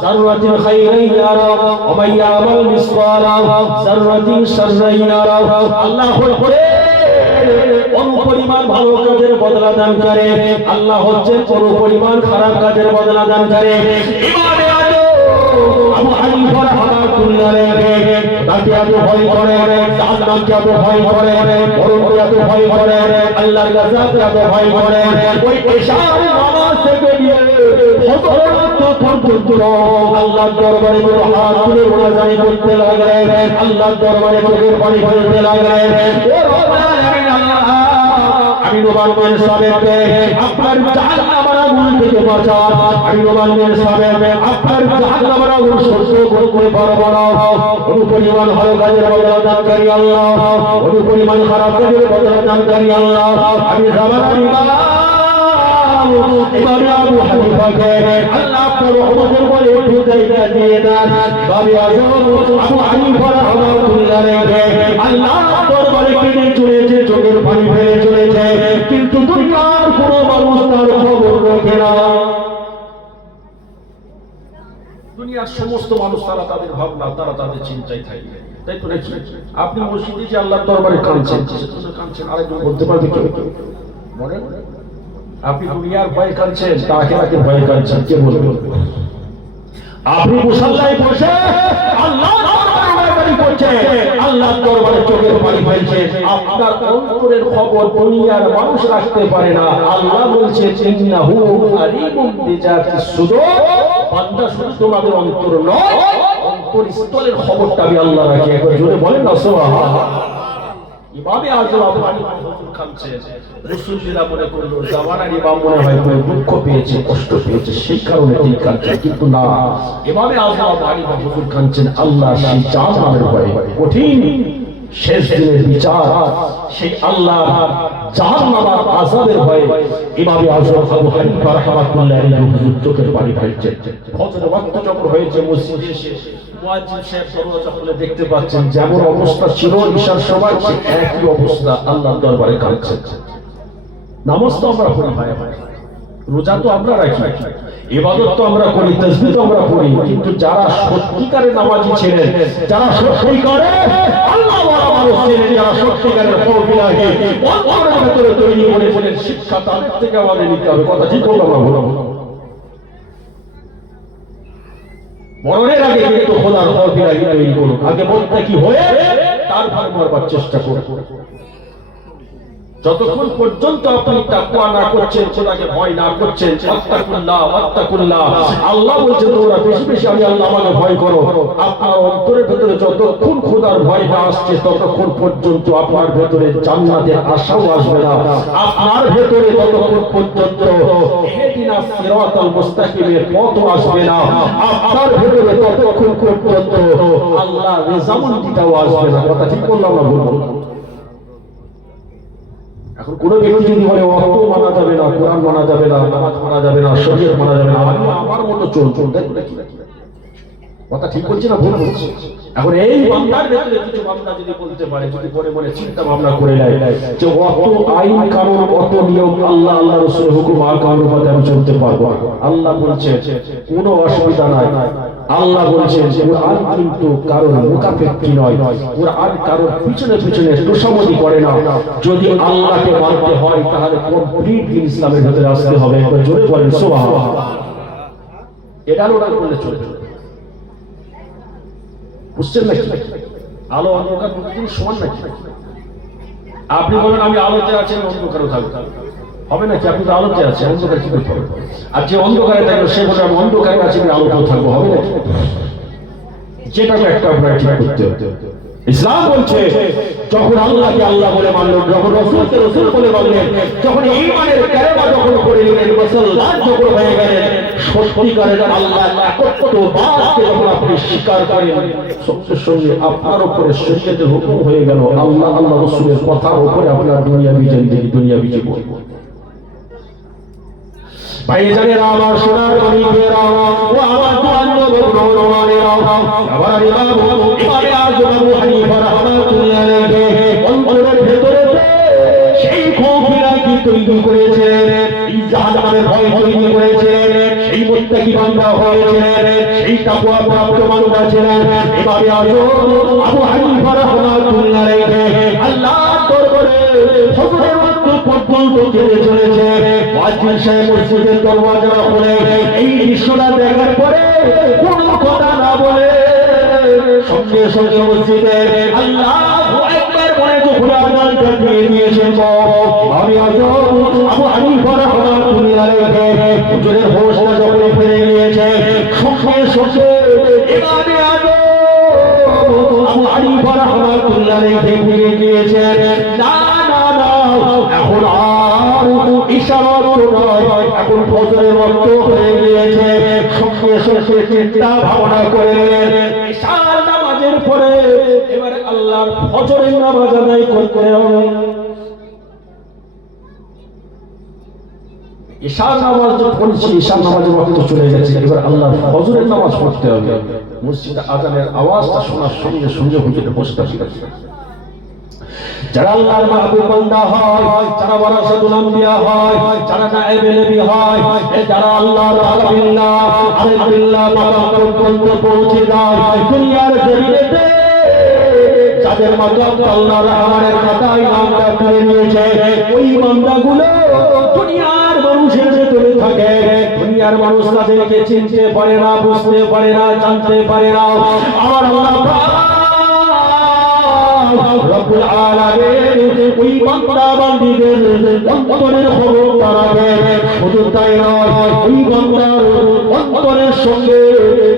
যাররাতিন খাইরান ইয়ারা আমাইয়া আমাল মিসওয়ালা যাররাতিন শাররান ইয়ারা। আল্লাহ হলেন পরিমাণ ভালো কাজের বদলা দান করে, আল্লাহ হচ্ছেন পরিমাণ খারাপ কাজের বদলা দান করে। ইমামে আযম আবু হানিফা রাহমাতুল্লাহ আলাইহি তাকে এত ভয় করে, জাহান্নামকে এত ভয় করে, মরণকে এত ভয় করে, আল্লাহর গজবকে এত ভয় করে। ওই ঈশার নামাজ থেকে নিয়ে ফজর পর্যন্ত আল্লাহর দরবারে হাত তুলে মোনাজাত করতে লাগলেন, আল্লাহর দরবারে চোখের পানি ফেলতে লাগলেন। ও রব্বুল আলামিন, আমি নোমান সাহেবকে আপনার জাহান্নামের আগুন থেকে বাঁচান, আমি নোমান সাহেবকে আপনার জাহান্নামের আগুন সহ্য করতে পারবো না। পরিমাণ ভালো কাজের বদলা দানকারী আল্লাহ, পরিমাণ খারাপ কাজের বদলা দানকারী আল্লাহ। আমি ইমাম আবু হানিফাকে আল্লাহ আপনার রহমতের বলে একটু জায়গা দিয়ে দেন। ইমাম আযম আবু হানিফা রাহমাতুল্লাহ আলাইহি আল্লাহ দরবারে কেঁদে চলেছে, চোখের পানি ফেলে চলেছে, কিন্তু দুনিয়ার কোনো মানুষ তার খবর রাখে না। দুনিয়ার সমস্ত মানুষ তারা তাদের ভাবনা, তারা তাদের চিন্তায় থাকে, তাই তো নাকি? আপনি মসজিদে যে আল্লাহর দরবারে কাঁদছেন, আরেকজন বলতে পারবে কেউ? বলেন, আপনি দুনিয়ার ভয়ে কাঁদছেন, তা আখিরাতের ভয়ে কাঁদছেন, কে বলবে? আপনি মুসাল্লায় বসে আল্লাহর দরবারে করছে, আল্লাহর দরবারে চোখের পানি ফেলছে, আপনার অন্তরের খবর দুনিয়ার মানুষ রাখতে পারে না। আল্লাহ বলছে ইন্নাহু আলিমুম বিজাতিস সুদূর, বান্দা শুধু তোমাদের অন্তর নয়, অন্তরস্থলের খবরটা আমি আল্লাহ রাখি। একবার জোরে বলেন না সুবহানাল্লাহ। ইমামে আযম আবু হানিফা হুজুর খাচ্ছে রাসূলুল্লাহ মনে করলো জামানার ইমাম মনে হয় কোনো দুঃখ পেয়েছে, কষ্ট পেয়েছে, সেই কারণে তিনি কাঁদছেন। কিন্তু না, ইমামে আযম আবু হানিফা হুজুর কাঁদছেন আল্লাহ সেই জাহান্নামের ভয়ে, কঠিন শেষ দিনের বিচার, সেই আল্লাহ জাহান্নামের আযাবের ভয়ে ইমামে আযম আবু হানিফা রাহমাতুল্লাহি আলাইহি হুজুর চোখের পানি ফেলছেন। ফজরের ওয়াক্ত যখন হয়েছে মসজিদে এসে মুয়াজ্জিন সাহেব দরজা খুলে দেখতে পাচ্ছেন যেমন অবস্থা ছিল ঈশার সময় সেই একই অবস্থা আল্লাহর দরবারে কাঁদছেন। নামাজ তো আমরা পড়ি ভাই, রোজা তো আমরা রাখি, ইবাদত তো আমরা করি, তাসবিহ তো আমরা পড়ি, কিন্তু যারা সত্যিকারের নামাজি ছিলেন, যারা সত্যিকারে আল্লাহ ওয়ালা মানুষ ছিলেন, যারা সত্যিকারের পরবিলাহি অন্তরের ভিতরে তৈরি করেছিলেন, শিক্ষা তাদের থেকে আমাদের নিতে হবে। কথা ঠিক বললাম না? বললাম মরণের আগে কিন্তু খোদার পরবিলাহি তৈরি করুন, আগে মুত্তাকি হয়ে তারপর মরবার চেষ্টা করুন। যতক্ষণ পর্যন্ত আপনি তাকওয়া না করছেন, খোদাকে ভয় না করছেন, ওয়াত্তাকুল্লাহ ওয়াত্তাকুল্লাহ, আল্লাহ বলছেন তোমরা বেশি বেশি আমি আল্লাহ আমাকে ভয় করো, আপনার অন্তরের ভিতরে যতক্ষণ খোদার ভয় না আসছে ততক্ষণ পর্যন্ত আপনার ভিতরে জান্নাতের আশাও আসবে না, আপনার ভিতরে ততক্ষণ পর্যন্ত ইহদিনাস সিরাতাল মুস্তাকিমের পথও আসবে না, আপনার ভিতরে ততক্ষণ পর্যন্ত আল্লাহর রেজামন্দিটাও আসবে না। কথা ঠিক বললাম না? বললাম। এখন কোন ব্যক্তি যদি বলে অর্থ মানা যাবে না, কোরআন মানা যাবে না, নামাজ মানা যাবে না, শরীয়ত মানা যাবে না, আমি আমার মতো চলুন, দেখুন কথা ঠিক বলছি না ভুল বলছি? এখন এই বান্দার ভেতরে কিছু বান্দা যদি বলতে পারে, যদি পরে মনে চিন্তা ভাবনা করে নেয় যে অত আইন কানুন, অত নিয়ম, আল্লাহ আল্লাহ রাসূলের হুকুম আর কারোর উপরে আমি চলতে পারবো না, আল্লাহ বলছে কোনো অসুবিধা নাই। আল্লাহ বলছেন কুরআন কিন্তু কারোর মুখাপেক্ষী নয়, কুরআন কারোর পিছনে পিছনে তোষামোদি করে না। যদি আল্লাহকে মানতে হয় তাহলে কমপ্লিট দিন ইসলামের ভেতরে আসতে হবে। একবার জোরে বলেন সুবহানাল্লাহ। এটা ওটা করলে চলবে, বুঝছেন নাকি? আলো অন্ধকার দুটোই সমান নাকি? আপনি বলেন আমি আলোতে আছি, অন্ধকারও থাকবো, হবে নাকি? আপনি তো আলোতে আছেন, অন্ধকার কি করতে হবে? আর যে অন্ধকারে থাকবে সে বলে আমি অন্ধকারে আছি, আমি আলোতেও থাকবো, হবে নাকি? যেটা একটা আপনার ঠিক করতে হবে। ইসলাম বলছে যখন আল্লাহকে আল্লাহ বলে মানলেন, যখন রাসূলকে রাসূল বলে মানলেন, যখন ঈমানের কালেমা যখন পড়ে নিলেন, মুসলমান যখন হয়ে গেলেন, সত্যিকারের আল্লাহ একত্ববাদকে যখন আপনি স্বীকার করেন, সঙ্গে সঙ্গে আপনার উপরে শরীয়তের হুকুম হয়ে গেল, আল্লাহ আল্লাহ রাসূলের কথার উপরে আপনার দুনিয়া জিন্দেগি দুনিয়া জীবন। ভাইজানেরা আমার, সোনার গরিবেরা ও আমার দুয়ান্ন বন্ধুরা, আমার ইমামে আযম আবু হানিফা রাহমাতুল্লাহি আলাইহি অন্তরের ভেতরে সেই খৌফিরা কি তৈরি করেছে, এই জাহান্নামের ভয় তৈরি করেছে, সেই মুত্তাকি বান্দা হয়েছে, সেই তাকওয়া প্রাপ্ত মানুষ আছেন ইমামে আযম আবু হানিফা রাহমাতুল্লাহি আলাইহি আল্লাহর দরবারে ফজরের ওয়াক্ত পর্যন্ত জেগে চলেছে। মুয়াজ্জিন সাহেব মসজিদের দরওয়াজা খুলে এই দৃশ্যটা দেখার পরে কোনো কথা না বলে সঙ্গে সঙ্গে মসজিদে আল্লাহু আকবার বলে যখন আযানটা দিয়ে দিয়েছেন, আমি আবু হানিফা রাহমাতুল্লাহি আলাইহি হুজুরের হোশটা যখন ফিরে গিয়েছে, সঙ্গে সঙ্গে ইমামে আযম আবু হানিফা রাহমাতুল্লাহি আলাইহি বুঝে গিয়েছেন না না না, এখন আর ইশারা নয়, এখন ফজরের ওয়াক্ত হয়ে গিয়েছে। সঙ্গে সঙ্গে চিন্তা ভাবনা করে ইশার নামাজের পরে এবারে আল্লাহর ফজরের নামাজ আদায় করতে হবে। ইশার নামাজ যখন পড়ছি, ইশার নামাজের ওয়াক্ত চলে গেছে, এবার আল্লাহর ফজরের নামাজ পড়তে হবে। মসজিদে আযানের আওয়াজটা শোনার সঙ্গে সঙ্গে হুজুরে বসতে শিখেছে। যারা আল্লাহর মাহবুব বান্দা হয়, যারা ওয়ারাসাতুল আম্বিয়া হয়, যারা নায়েবে নবী হয়, যারা আল্লাহর আলামিল্লাহ আলামিল্লাহ মাকাম পর্যন্ত পৌঁছে যায়, দুনিয়ার জমিনেতে যাদের মাকাম আল্লাহর রহমানের খাতায় নামটা তুলে নিয়েছে, ওই বান্দাগুলো দুনিয়ার মানুষের ভেতরে থাকে। দুনিয়ার মানুষ তাদেরকে চিনতে পারে না, বুঝতে পারে না, জানতে পারে না। আমার আল্লাহ রব্বুল আলামিন ওই বান্দা বান্দীদের অন্তরের খবর তারাবে। শুধু তাই নয়, ওই বান্দার অন্তরের সঙ্গে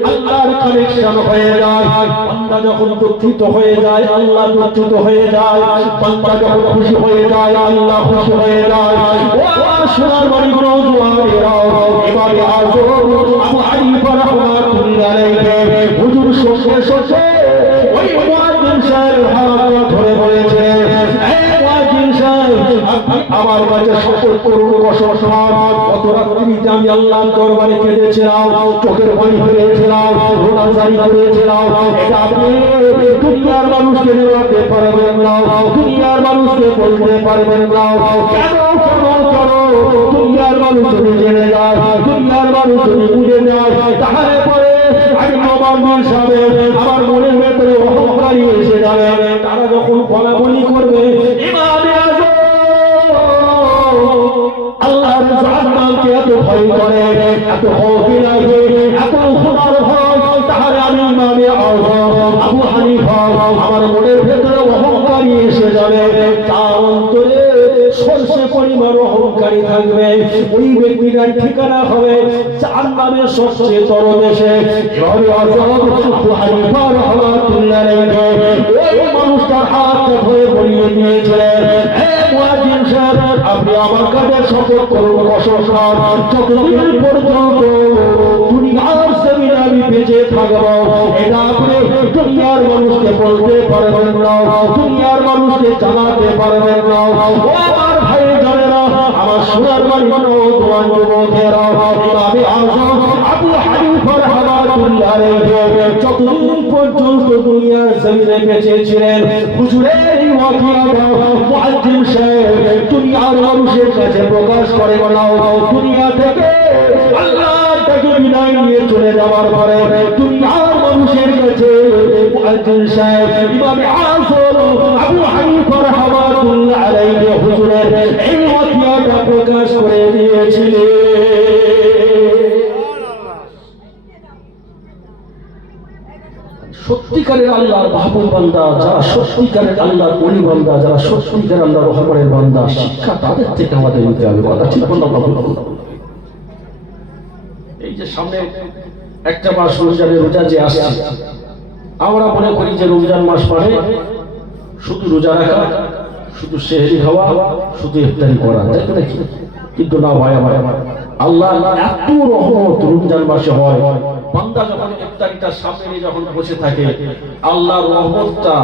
আল্লাহর কানেকশন হয়ে যায়। বান্দা যখন দুঃখিত হয়ে যায় আল্লাহ দুঃখিত হয়ে যায়, বান্দা যখন খুশি হয়ে যায় আল্লাহ খুশি হয়ে যায়। ও আমার সোনার বাড়ি নওজোয়ানেরা, এবারে আসো আবু হানিফা রাহমাতুল্লাহ আলাইহি হুজুর সঙ্গে সঙ্গে ওই মুয়াজ্জিন সাহেব হাত ধরে বলেছে, এই মুয়াজ্জিন সাহেব আপনি আমার কাছে শপথ করুন কসম কত রাত্রিতে আমি আল্লাহর দরবারে কেঁদেছিলাম, চোখের পানি ফেলেছিলাম, রোনাজারি করেছিলাম। এটা আপনি দুনিয়ার মানুষকে জানাতে পারবেন না, দুনিয়ার মানুষকে বলতে পারবেন না। কেন কেন কেন দুনিয়ার মানুষ জেনে যায়, দুনিয়ার মানুষ বুঝে যায়, তাহলে পরে আমি নবাবের সামনে আমার মনের ভেতরে অহংকারী এসে যাবে। তারা যখন বলাবলি করবে ইমামে আজম আল্লাহর জান্নাতকে এত ভয় করে, এত ভয় লাগে, এত খোদার ভয়, তাহলে আমি ইমামে আজম আবু হানিফা আমার মনের ভেতরে অহংকারী এসে যাবে। তার অন্তরে সর্ষে পরিমাণ অহংকারী থাকবে। ওই ব্যক্তিটার ঠিকানা হবে জাহান্নামের সবচেয়ে তরল দেশে। এভাবে আজম আবু হানিফা রাহমাতুল্লাহ আলাইহি ওই মানুষটার হাত ধরে বলিয়ে দিয়েছিলেন, হে মুয়াজ্জিন সাহেব আপনি আমার কাছে শপথ করুন কসম যতদিন পর্যন্ত দুনিয়ার জমিনে আমি বেঁচে থাকবো এটা আপনি দুনিয়ার মানুষকে বলতে পারবেন না, দুনিয়ার মানুষকে জানাতে পারবেন না। ও আমার ভাই জানেরা, আমার সোনার বাড়ি নওজোয়ান যুবকেরা, ইমামে আজম আবু হানিফা রাহমাতুল্লাহ আলাইহি যতদিন পর্যন্ত দুনিয়ার জমিনে বেঁচে ছিলেন হুজুরের এই ওয়াকিলটা মুয়াজ্জিন সাহেব দুনিয়ার মানুষের কাছে প্রকাশ করে না। দুনিয়া থেকে আল্লাহ তাকে বিদায় নিয়ে চলে যাওয়ার পরে দুনিয়ার মানুষের কাছে মুয়াজ্জিন সাহেব ইমামে আজম আবু হানিফা রাহমাতুল্লাহ আলাইহি হুজুরের এই ওয়াকিলটা প্রকাশ করে দিয়েছিলেন। সত্যিকারের আল্লাহর মাহবুব বান্দা, যারা সত্যিকারের আল্লাহর ওলি বান্দা, যারা সত্যিকারের আল্লাহর রহমানের বান্দা, শিক্ষা তাদের থেকে আমাদের নিতে হবে। কথা ঠিক বললাম না? এই যে সামনে একটা মাস রমজানের রোজা যে আসছে, আমরা মনে করি যে রমজান মাস মানে শুধু রোজা রাখা, শুধু সেহরি খাওয়া, শুধু ইফতারি করা, তাই তো নাকি? কিন্তু না ভাই আমার, আল্লাহ এত রহমত রমজান মাসে হয়। বান্দা যখন ইফতারিটার সামনে যখন বসে থাকে আল্লাহর রহমতটা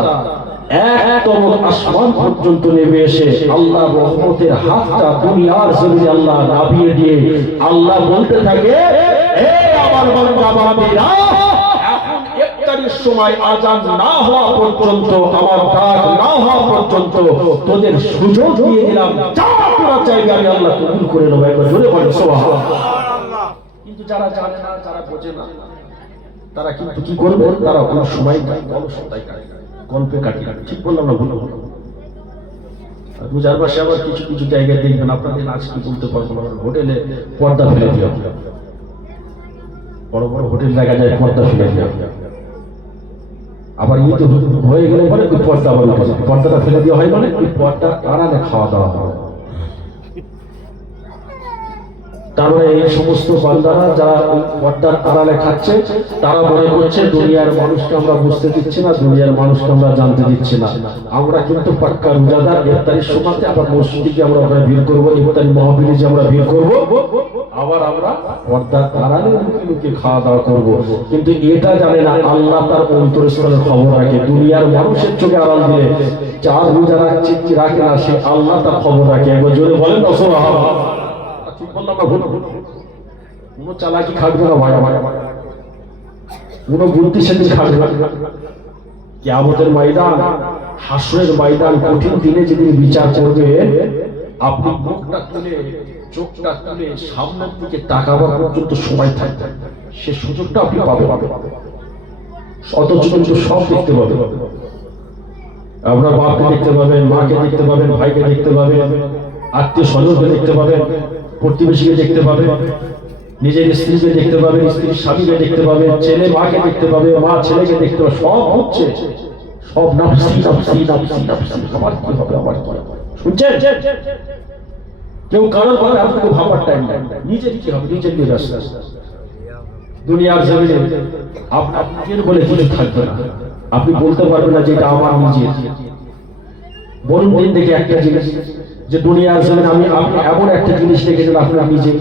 একদম আসমান পর্যন্ত নেমে এসে আল্লাহর রহমতের হাতটা দুনিয়ার জমিনে আল্লাহ নামিয়ে দিয়ে আল্লাহ বলতে থাকে, হে আমার বান্দা বান্দীরা, এখন ইফতারির সময় আযান না হওয়া পর্যন্ত, আমার ডাক না হওয়া পর্যন্ত তোদের সুযোগ দিয়ে দিলাম, যা তোরা চাইবে আমি আল্লাহ কবুল করে নেব। একবার জোরে বলেন সুবহানাল্লাহ। কিন্তু যারা জানে না, যারা বোঝে না, তারা কিন্তু কি করবে? তারা কোন সময় গল্পে কাটে। ঠিক বললাম না? ভুল রোজার মাসে আবার কিছু কিছু জায়গায় দেখবেন, আপনাদের আজ কি বলতে পারবো না, হোটেলে পর্দা ফেলে দেওয়া, বড় বড় হোটেল দেখা যায় পর্দা ফেলে দেওয়া। আবার ঈদ হয়ে গেলে বলে ওই পর্দা আবার উঠে, পর্দাটা ফেলে দেওয়া হয় মানে ওই পর্দা আড়ালে খাওয়া দাওয়া হয়। তারপরে এই সমস্ত বান্দারা যারা পর্দার আড়ালে খাচ্ছে, তারা মনে করছে দুনিয়ার মানুষকে আমরা বুঝতে দিচ্ছি না, দুনিয়ার মানুষকে আমরা জানতে দিচ্ছি না। আমরা কিন্তু পাক্কা রোজাদার। ইফতারির সময়তে আমরা মসজিদে আমরা ভিড় করবো, ইফতারি মাহফিলে যে আমরা ভিড় করবো, আবার আমরা পর্দার আড়ালে লুকিয়ে খাওয়া দাওয়া করবো। কিন্তু এটা জানে না আল্লাহ তার অন্তরস্থলের খবর রাখে। দুনিয়ার মানুষের চোখে আড়াল দিয়ে যার রোজা রাখে না, সে আল্লাহ তার খবর রাখে। একবার জোরে বলেন না সুবহানাল্লাহ। কোন চালাকি খাটবে না ভাই, কোন বুদ্ধি সেদিন খাটবে না। কিয়ামতের ময়দান, হাসরের ময়দান, কঠিন দিনে যেদিন বিচার করবে, আপনি মুখটা তুলে চোখটা তুলে সামনের দিকে তাকাবার পর্যন্ত সময় থাকবে, সে সুযোগটা আপনি পাবেন। অথচ কিন্তু সব দেখতে পাবেন, আপনার বাপকে দেখতে পাবেন, মাকে দেখতে পাবেন, ভাইকে দেখতে পাবেন, আত্মীয় স্বজনকে দেখতে পাবেন, প্রতিবেশীকে দেখতে পাবে, নিজের স্ত্রীকে দেখতে পাবে, স্ত্রীর স্বামীকে দেখতে পাবে, ছেলে মাকে দেখতে পাবে, মা ছেলেকে দেখতে পাবে। সব হচ্ছে, সব নফসি নফসি নফসি নফসি, আমার কি হবে, আমার কি হবে। শুনছেন? কেউ কারোর কথা আপনাকে ভাবার টাইম নাই, নিজের কি হবে নিজের নিয়ে ব্যস্ত। দুনিয়ার জমিনে আপনার নিজের বলে কিছু থাকবে না, আপনি বলতে পারবেন না যে এটা আমার নিজের। বলুন দিন দেখে একটা জিনিস যে দুনিয়ার জমিনে আপনি এমন একটা জিনিস রেখেছেন আপনার নিজের,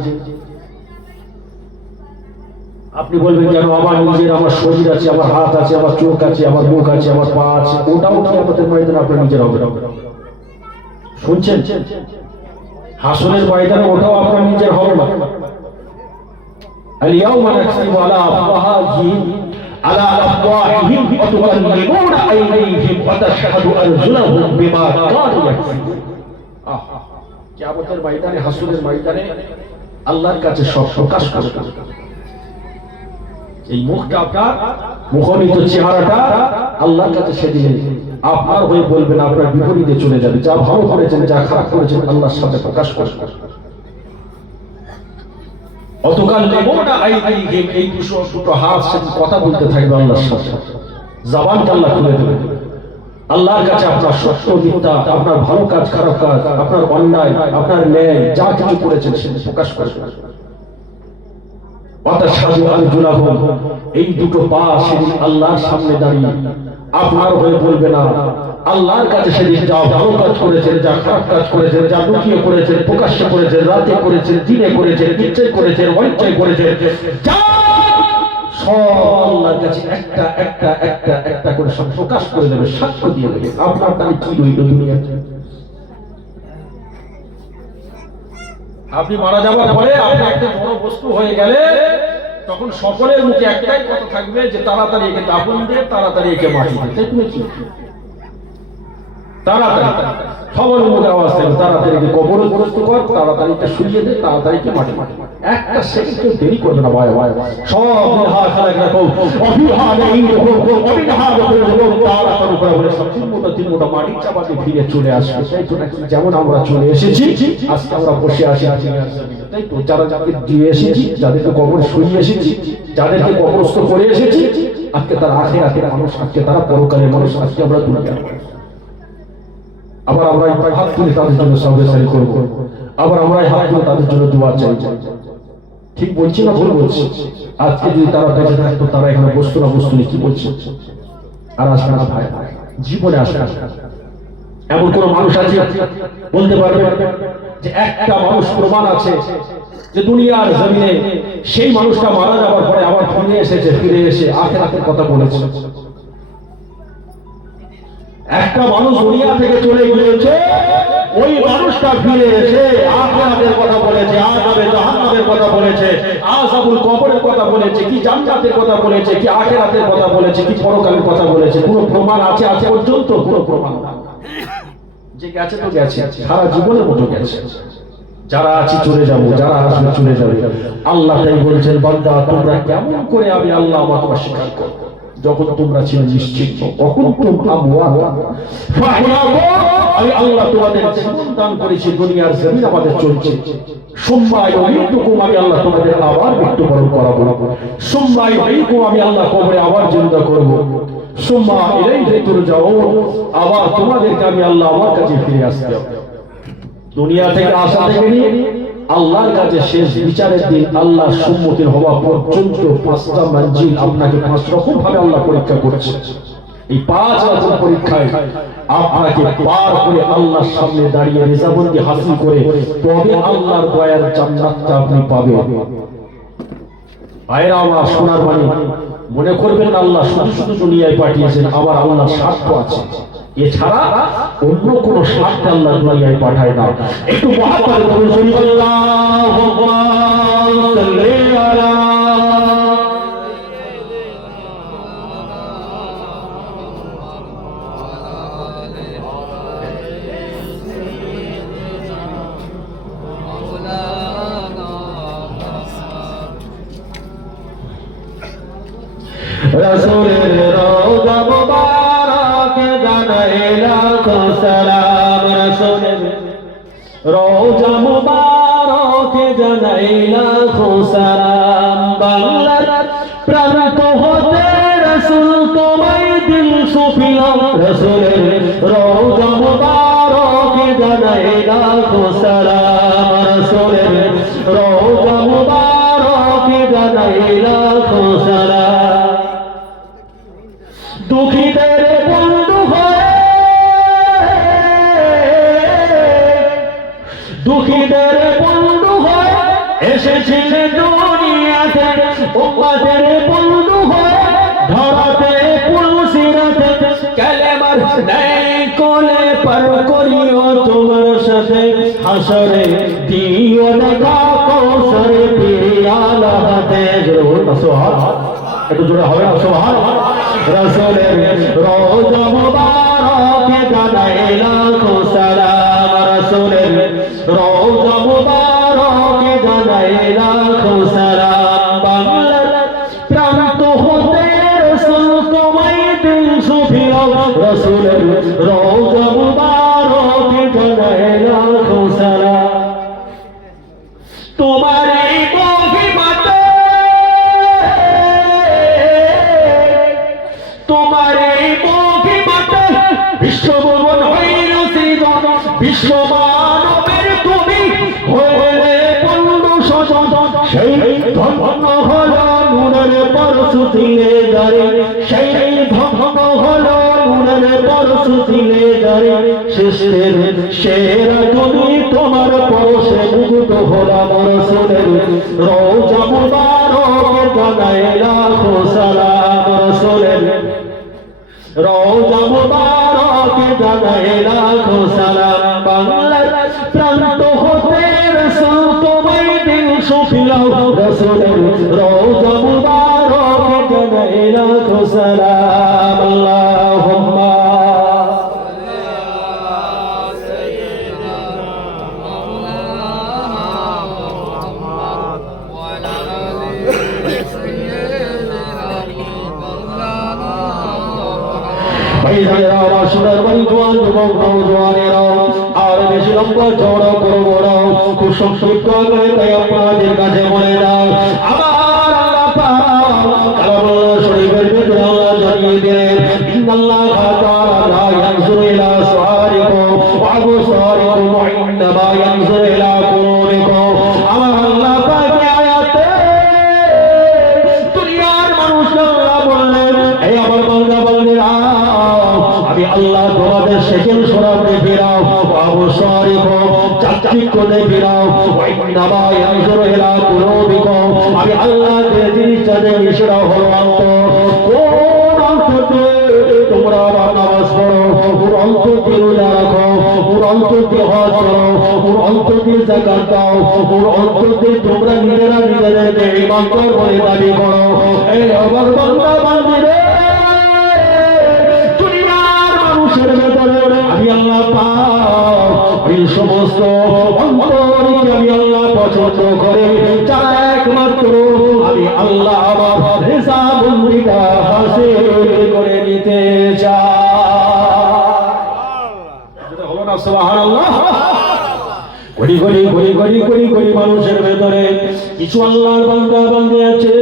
আপনি বলবেন কেন আমার নিজের, আমার শরীর আছে, আমার হাত আছে, আমার চোখ আছে, আমার মুখ আছে, আমার পা আছে, ওটাও কি আমাদের ময়দানে আপনার নিজের হবে? শুনছেন? হাসরের ময়দানে ওটাও আপনার নিজের হবে না। اليوم نختم على أفواههم على أفواههم وتكلمنا أيديهم وتشهد أرجلهم بما كانوا يكسبون। কিয়ামতের ময়দানে, হাসরের ময়দানে আল্লাহর কাছে সব প্রকাশ করবে। এই মুখটা, আপনার মুখনিত চেহারাটা আল্লাহর কাছে সেদিন আপনার হয়ে বলবেন, আপনার বিপরীতে চলে যাবে। যা ভালো করেছেন, যা খারাপ করেছেন, আল্লাহর সাথে প্রকাশ করবে। অতকাল লেমোনা আইদিহিম, এই দুটো হাত সাথে কথা বলতে থাকবে আল্লাহর সাথে, জবানটা আল্লাহ খুলে দেবে। আল্লাহর কাছে আপনার সত্য মিথ্যা, আপনার ভালো কাজ খারাপ কাজ, আপনার অন্যায় আপনার ন্যায় যা কিছু করেছেন সেটা প্রকাশ করবে। এই দুটো পা সেদিন আল্লাহর সামনে দাঁড়িয়ে আপনার হয়ে বলবে না, আল্লাহর কাছে সেদিন যা ভালো কাজ করেছেন, যা খারাপ কাজ করেছেন, যা লুকিয়ে করেছেন, প্রকাশ্যে করেছেন, রাতে করেছেন, দিনে করেছেন, ইচ্ছে করেছেন, অনিচ্ছায় করেছেন, সব আল্লাহর কাছে একটা একটা একটা একটা করে সব প্রকাশ করে দেবে, সাক্ষ্য দিয়ে দেবে। আপনার তাহলে কি রইল দুনিয়াতে? আপনি মারা যাওয়ার পরে আপনি একটা বড় বস্তু হয়ে গেলে তখন সকলের মুখে একটাই কথা থাকবে যে তাড়াতাড়ি একে দাফন দে, তাড়াতাড়ি একে মাটি দে। তাই তুমি কি তাড়াতাড়ি সবার মুখে আওয়াজ থাকবে, তাড়াতাড়ি একে কবরগ্রস্ত কর, তাড়াতাড়ি একে শুইয়ে দে, তাড়াতাড়ি একে মাটি মাটি। একটা সেকেন্ড কেউ দেরি করবে না ভাই ভাই। সব হাত খালাক রাখো, অভিহানে ইনরকম অভিহান করে দেবো, তাড়াতাড়ি করে বলে সব তিন মোটা মাটি চাপাতে ফিরে চলে আসবে। তাই তো নাকি? যেমন আমরা চলে এসেছি, আজকে আমরা বসে আছি, তাই তো যারা যাকে দিয়ে এসেছি, যাদেরকে কবর শুইয়ে এসেছি, যাদেরকে কবরস্থ করে এসেছি, আজকে তারা আখিরাতের মানুষ, আজকে তারা পরকালের মানুষ, আজকে আমরা দুনিয়ার মানুষ। আবার আমরা হাত তুলে তাদের জন্য সাবধান করবো, আবার আমরা হাত তুলে তাদের জন্য দোয়া চাই। ঠিক বলছি না ভুল বলছি? আজকে যদি তারা বেঁচে থাকতো, তারা এখানে বসতো না, বসতো কি বলছে? আর আসবে না ভাই, জীবনে আসবে না। এমন কোন মানুষ আছে বলতে পারবে যে একটা মানুষ প্রমাণ আছে যে দুনিয়ার জমিনে সেই মানুষটা মারা যাওয়ার পরে আবার ফিরে এসেছে, ফিরে এসে আখিরাতের কথা বলেছে? একটা মানুষ দুনিয়া থেকে চলে গিয়েছে, ওই মানুষটা ফিরে এসে আখিরাতের কথা বলেছে, আযাবে জাহান্নামের কথা বলেছে, আযাবুল কবরের কথা বলেছে, কি জান্নাতের কথা বলেছে, কি আখিরাতের কথা বলেছে, কি পরকালের কথা বলেছে? কোনো প্রমাণ আছে আজ পর্যন্ত? কোনো প্রমাণ না। যে গেছে তো গেছে, সারা জীবনের মতো গেছে। যারা আছি চলে যাব, যারা আসবে চলে যাবে। আল্লাহ তাই বলছেন, বান্দা তোমরা কেমন করে আমি আল্লাহ আমাকে অস্বীকার করব? যখন তোমরা ছিলে নিশ্চিন্ত, কখন আমি আল্লাহ তোমাদের জীবন দান করেছি, দুনিয়ার জমিন আমাদের চলছে। সোমবার মৃত্যুকুম, আমি আল্লাহ তোমাদের আবার মৃত্যুবরণ করাবো। সোমবার মৃত্যুকুম, আমি আল্লাহ কবরে আবার জিন্দা করবো। সোমবার ইলাইহি তুরজাউন, আবার তোমাদেরকে আমি আল্লাহ আমার কাছে ফিরে আসতে হবে। দুনিয়া থেকে আসা থেকে নিয়ে আল্লাহর কাছে শেষ বিচারের দিন আল্লাহর সম্মুখীন হওয়া পর্যন্ত পাঁচটা মঞ্জিল আপনাকে পাঁচ রকম ভাবে আল্লাহ পরীক্ষা করছে। এই পাঁচ রকম পরীক্ষায় আপনাকে পার করে আল্লাহর সামনে দাঁড়িয়ে রেজাবন্দি হাসিল করে তবে আল্লাহর দয়ার জান্নাতটা আপনি পাবেন। ভাইরা আমার, সোনার বাণী, মনে করবেন না আল্লাহ শুধু শুধু দুনিয়ায় পাঠিয়েছেন, আবার আল্লাহর স্বার্থ আছে। এছাড়া অন্য কোন স্বার্থে আল্লাহ দুনিয়ায় পাঠায় না। একটু মহাব্বতে বলুন সাল্লাল্লাহুম্মা সাল্লি আলা রাসূলের রওজা মুবারক জানাই লাখো সালাম। রাসূলের রওজা মুবারক জানাই লাখো সালাম। বাংলার প্রান্ত হতে রাসূল তোমায় দিল সুফিলাম। দুঃখীদের বন্ধু হয়ে এসেছিলেন দুনিয়াতে, উম্মতের বন্ধু হয়ে ধরাতে পুলসিরাতে, কালেমার নেই কোলে পার করিও তোমার সাথে হাসরে, দিও দেখা কৌশরে পিয়ালা হাতে। জোরে বলুন না সুবহান, একটু জোরে হবে না সুবহান। রাসূলের রওজা মুবারকে জানাই লাখো সালাম, রাসূলের রওজা মুবারকে জানাই লাখো সালাম। বাংলার প্রান্ত হতে রাসূল তোমায় দিল সুফিয়া, রাসূলের রওজা মুবারকে জানাই লাখো সালাম। তোমার এই মহিমাতে, তোমার এই মহিমাতে বিশ্বভুবন হইল সৃজন, বিশ্ব মানবের তুমি হইলে বন্ধু স্বজন। সেই ধন্য হল নূরের পরশুতিলে গারে, সেই ধন্য হল নূরের পরশুতিলে গারে। শেষের সেরা তুমি তোমার পরশে মুগ্ধ হলাম, রাসূলের রওজা মুবারকে জানাই লাখো সালাম, রাসূলের রওজা মুবারকে জানাই লাখো সালাম। বাংলার প্রান্ত হতে রাসূল তোমায় দিল সুফিয়াও, রাসূলের রওজা মুবারকে জানাই লাখো সালাম। আল্লাহুম্মা ভাইজানেরা, আমার সোনার বাড়ি জোয়ান যুবক নওজোয়ানেরা, আর বেশি লম্বা চওড়া করবো না, খুব সংক্ষিপ্ত করে তাই আপনাদের কাছে বলে দাও। আমার আল্লাহ পাক কালামুল্লাহ শরীফের ভিতরে আল্লাহ জানিয়ে দিলেন, ইন্নাল্লাহা তাআলা লা ইয়ানজুরু ইলা সুআরিকুম ওয়া আবসারিকুম ওয়া ইন্নামা ইয়ানজুরু ইলা কুলুবিকুম। আমার আল্লাহ পাক আয়াতে দুনিয়ার মানুষ আল্লাহ বললেন, এই আমার বান্দা বান্দিরা, আমি আল্লাহ তোমাদের সেকেল শোনাতে ফেরাও, অবসরিকুম চাকচিক্যতে ফেরাও, ওয়াইন্নামা ইয়ানজুরু ইলা কুলুবিকুম। আমি আল্লাহ যে জিনিসটা দেখি সেটা হলো অন্তর। কোন অন্তরে তোমরা নামাজ পড়ো, ওর অন্তর দিয়ে রোজা রাখো, ওর অন্তর দিয়ে হজ করো, ওর অন্তর দিয়ে যাকাত দাও, ওর অন্তর দিয়ে তোমরা নিজেরা নিজেদেরকে ঈমানদার বলে দাবি করো। এই আমার বান্দা বান্দিরা, আমি আল্লাহ পাক এই সমস্ত অন্তরকে আমি আল্লাহ পছন্দ করে, যারা একমাত্র আমি আল্লাহ আমার রেজামন্দিটা হাসিল করে নিতে চাই। হলো না সুবহানাল্লাহ। গড়ি গড়ি গড়ি গড়ি গড়ি গড়ি মানুষের ভেতরে কিছু আল্লাহর বান্দা বান্দি আছে,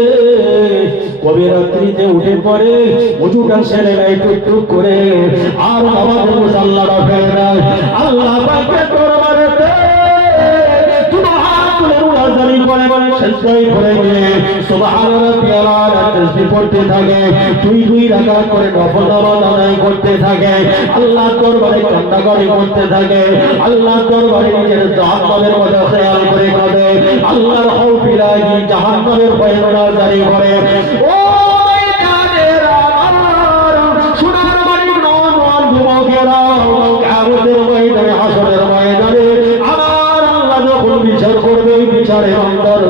কবে রাত্রিতে উঠে পড়ে ওযুটা সেরে নেয় টুক করে, আর আমাদের মুসাল্লা রাখে না। আল্লাহ পাকের দরবারেতে দুটো হাত তুলে রুলাজারি করে সেজদায় পড়ে গিয়ে সুবহান রাব্বিয়াল আলা তাসবিহ পড়তে থাকে, দুই রাকাত করে নফল নামাজ আদায় করতে থাকে, আল্লাহর দরবারে কান্নাকাটি করতে থাকে, আল্লাহর দরবারে নিজের জাহান্নামের কথা খেয়াল করে কাঁদে, আল্লাহর খৌফ ইলাহি জাহান্নামের ভয় জারি করে। ওই জানেরা আমার সোনার বাড়ির নওজোয়ান যুবকেরা, কিয়ামতের ময়দানে হাসরের ময়দানে আমার আল্লাহ যখন বিচার করবে, বিচারের অন্তর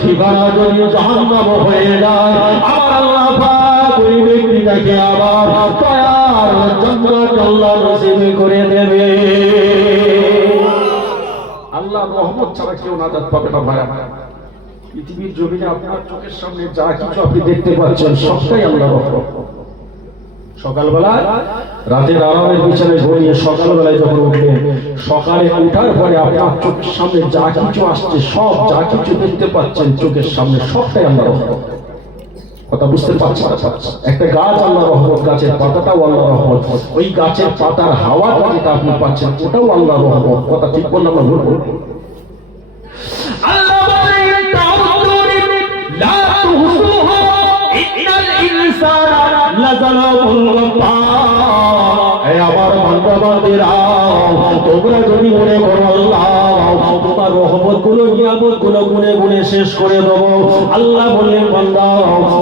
ঠিকানা যদি জাহান্নাম হয়ে যায়, আমার আল্লাহ পাক ওই ব্যক্তিটাকে আবার দয়ার জান্নাত আল্লাহ নসিব করে দেবে। আল্লাহর রহমত ছাড়া কেউ নাজাত পাবে না ভাই। পৃথিবীর জমিনে আপনার চোখের সামনে যা কিছু আপনি দেখতে পাচ্ছেন সবটাই আল্লাহর রহমত। সকালবেলায় রাতের আরামের বিছানায় ঘুমিয়ে সকালবেলায় যখন উঠলেন, সকালে ওঠার পরে আপনার চোখের সামনে যা কিছু আসছে, সব যা কিছু দেখতে পাচ্ছেন চোখের সামনে সবটাই আল্লাহর রহমত। কথা বুঝতে পারছেন? একটা গাছ আল্লাহর রহমত, গাছের পাতাটাও আল্লাহর রহমত, ওই গাছের পাতার হাওয়াটা যেটা আপনি পাচ্ছেন ওটাও আল্লাহর রহমত। কথা ঠিক বললাম না ভুল বললাম? আল্লাহ বলেন তাউদ্দুরি লা তুহসুহু ইন্নাল ইনসানা লাযালামুন গাফফার। হে আমার বান্দা বান্দিরা, তোমরা যদি মনে করো আল্লাহ সবগুলো নিয়ামতগুলো গুনে গুনে শেষ করে দেব। আল্লাহ বললেন বান্দা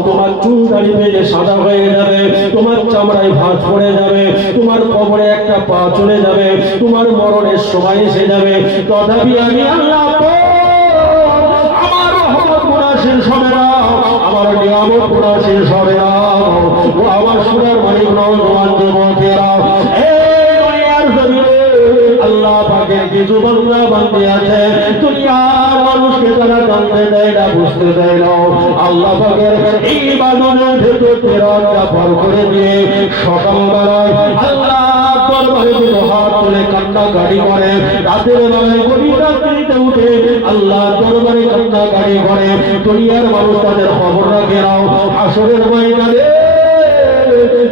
তোমার চুল দাড়ি পেয়ে সাদা হয়ে যাবে, তোমার চামড়ায় ভাঁজ পড়ে যাবে, তোমার কবরে একটা পা চলে যাবে, তোমার মরণের সময় এসে যাবে, তথাপি আমি আল্লাহ আমার রহমত গুনাহ শেষ হবে না, আমার নিয়ামত গুনাহ শেষ হবে না। ও আমার সোনার মালিক নওজোয়ান যুবকেরা, আল্লাহ পাকের কিছু বান্দা বান্দী আছে দুনিয়ার মানুষকে তারা জানতে দেয় না, বুঝতে দেয় না। আল্লাহ পাকের এই ইবাদতের ভেতর তেরাটা পার করে দিয়ে সকালবেলায় আল্লাহ দরবারে হাত তুলে কান্নাকাটি করে, রাতের বেলায় গভীর রাত্রিতে উঠে আল্লাহ দরবারে কান্নাকাটি করে। দুনিয়ার মানুষ তাদের খবর রাখে না। হাসরের ময়দানে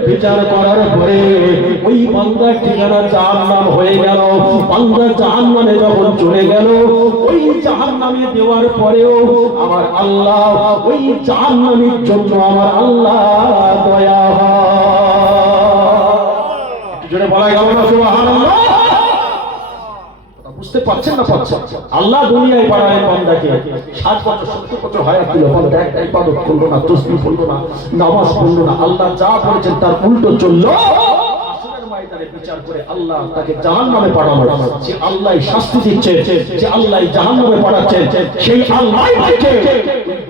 বিচার করার পরে ওই বান্দার ঠিকানা জাহান্নাম হয়ে গেল। বান্দা জাহান্নামে যখন চলে গেল, ওই জাহান্নামে দেওয়ার পরেও আমার আল্লাহ ওই জাহান্নামের জন্য আমার আল্লাহ দয়া হয়। জোরে বলা গেল না সুবহানাল্লাহ? বুঝতে পারছেন না? পাচ্ছেন? আল্লাহ দুনিয়ায় পাঠালেন বান্দাকে, 60 বছর 70 বছর হায়াত দিল, বান্দা একটা ইবাদত করলো না, তাসবিহ পড়লো না, নামাজ পড়লো না। আল্লাহ যা বলেছেন তার উল্টো চললো। আসরের ময়দানে বিচার করে আল্লাহ তাকে জাহান্নামে পাঠানো। যে আল্লাহ শাস্তি দিচ্ছে, যে আল্লাহ জাহান্নামে পাঠাচ্ছেন, সেই আল্লাহই বলছে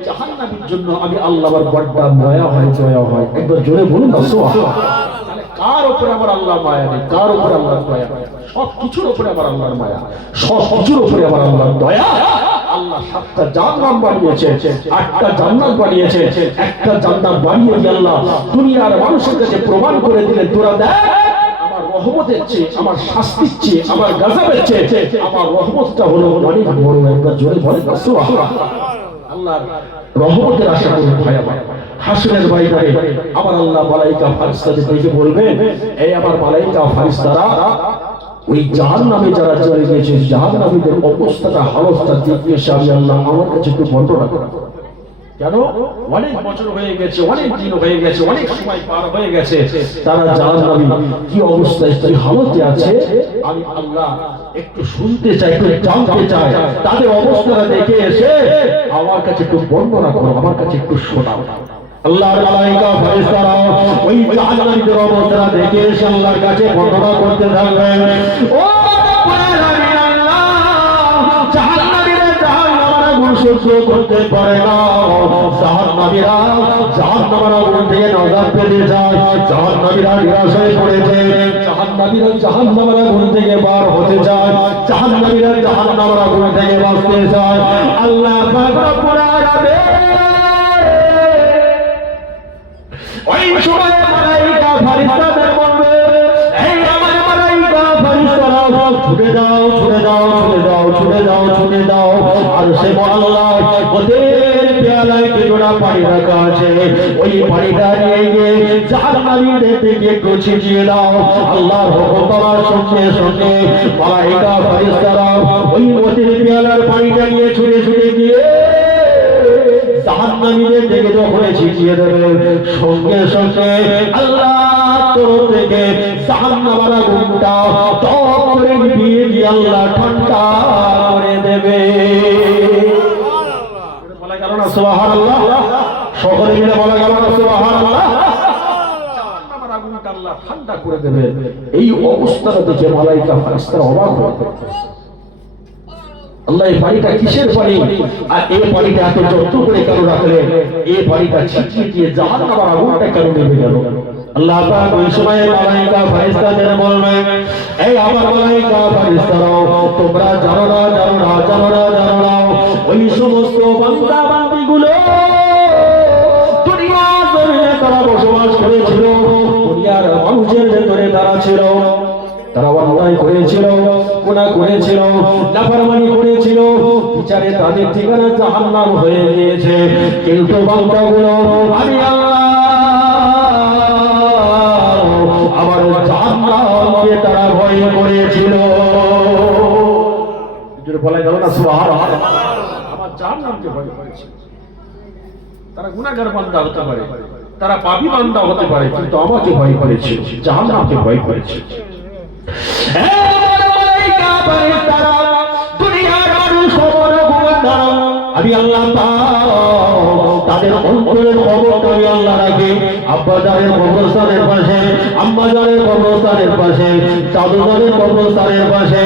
জাহান্নামের জন্য আমি আল্লাহর বড় মায়া হয়, দয়া হয়। একবার জোরে বলুন না সুবহানাল্লাহ। কার উপরে আমার আল্লাহ মায়া নেই? কার উপরে আল্লাহর দয়া? সব কিছুর উপরে আমার আল্লাহর মায়া, সব কিছুর উপরে আমার আল্লাহর দয়া। আল্লাহ 7টা জান্নাত বানিয়েছে, 8টা জান্নাত বানিয়েছে, একটা জান্নাত বানিয়ে আল্লাহ দুনিয়ার মানুষের কাছে প্রমাণ করে দিলেন, তোরা দেখ আমার রহমতের চেয়ে, আমার শাস্তির চেয়ে, আমার গজবের চেয়ে আমার রহমতটা হলো অনেক বড়। একবার জোরে বলেন সুবহানাল্লাহ। আল্লাহর রহমতের আশা করুন ভাই আমার। হাসরের ময়দানে আমার আল্লাহ মালায়েকা ফেরেশতাদের দেখে বলবেন, এই আমার মালায়েকা ফেরেশতারা ওই জাহান্নামে যারা চলে গেছে, জাহান্নামীদের অবস্থাটা, হালতটা দেখে আমি আল্লাহ আমার কাছে একটু বর্ণনা করা। কেন? অনেক বছর হয়ে গেছে, অনেক দিন হয়ে গেছে, অনেক সময় পার হয়ে গেছে, তারা জাহান্নামী কি অবস্থায়, কি হালতে আছে আমি আল্লাহ একটু শুনতে চাই, একটু জানতে চাই। তাদের অবস্থাটা দেখে এসে আমার কাছে একটু বর্ণনা করো, আমার কাছে একটু শোনাও। আল্লাহর মালায়েকা ফেরেশতারা ওই জাহান্নামীদের অবস্থা দেখে এসে আল্লাহর কাছে বর্ণনা করতে থাকবেন। ও সহ্য করতে পারে না, জাহান্নামীরা জাহান্নামের আগুন থেকে নাজাত পেতে যায়, জাহান্নামীরা নিরাশ হয়ে পড়েছে, জাহান্নামীরা জাহান্নামের আগুন থেকে বার হতে চায়, জাহান্নামীরা জাহান্নামের আগুন থেকে বাঁচতে চায়। আল্লাহ পাক রব্বুল আলামিন ওই সময় মালায়েকা ফেরেশতাদের বলবে, এই আমার মালায়েকা ফেরেশতারা ছুটে যাও, ছুটে যাও, ছুটে যাও, ছুটে যাও, ছুটে যাও। আর সে আল্লাহ ওদের পেয়ালায় কিছুটা পানি রাখা আছে, ওই পানিটা নিয়ে গিয়ে জাহান্নামীদের দিকে একটু ছিটিয়ে দাও। আল্লাহর হুকুম পাওয়ার সঙ্গে সঙ্গে মালায়েকা ফেরেশতারা ওই ওদের পেয়ালার পানিটা নিয়ে ছুটে ছুটে গিয়ে জাহান্নামীদের দিকে যখন ছিটিয়ে দেবে, সঙ্গে সঙ্গে আল্লাহ তরফ থেকে জাহান্নামের আগুনটা টপ করে নিভিয়ে দিয়ে আল্লাহ ঠান্ডা করে দেবে। বলা গেল না সুবহানাল্লাহ? সকলে মিলে বলা গেল না সুবহানাল্লাহ? জাহান্নামের আগুনটা আল্লাহ ঠান্ডা করে দেবে। এই অবস্থাটা দেখে মালায়েকা ফেরেশতারা অবাক হয়ে আল্লাহ এই পানিটা কিসের পানি, আর এই পানিটা এত যত্ন করে কেন রাখলেন, এই পানিটা ছিটিয়ে দিয়ে জাহান্নামের আগুনটা কেন নেমে গেল? আল্লাহ পাক ওই সময় মালায়েকা ফেরেশতাদের বলবেন, এই আমার মালায়েকা ফেরেশতারা তোমরা জানো না, জানো না, জানো না, জানো না ওই সমস্ত বান্দা বান্দীগুলো দুনিয়ার জমিনে তারা বসবাস করেছিল, দুনিয়ার মানুষের ভেতরে তারা ছিল, তারা অন্যায় করেছিল, গুনাহ করেছিল, নাফরমানি করেছিল, বিচারে তাদের ঠিকানা জাহান্নাম হয়ে গিয়েছে। কিন্তু বান্দাগুলো আমি আল্লাহ আমার জাহান্নামকে তারা ভয় করেছিল। যেটা বলা গেল না সুবহানাল্লাহ, আমার জাহান্নামকে ভয় করেছিল। তারা গুনাহগার বান্দা হতে পারে, তারা পাপী বান্দা হতে পারে, কিন্তু আমাকে ভয় করেছে, জাহান্নামকে ভয় করেছে। দুনিয়ার মানুষ আমি আল্লাহ তাদের অন্তরের খবরটা আমি আল্লাহ রাখি। আব্বা জানের কবরস্থানের পাশে, আম্মা জানের কবরস্থানের পাশে, দাদু জানের কবরস্থানের পাশে,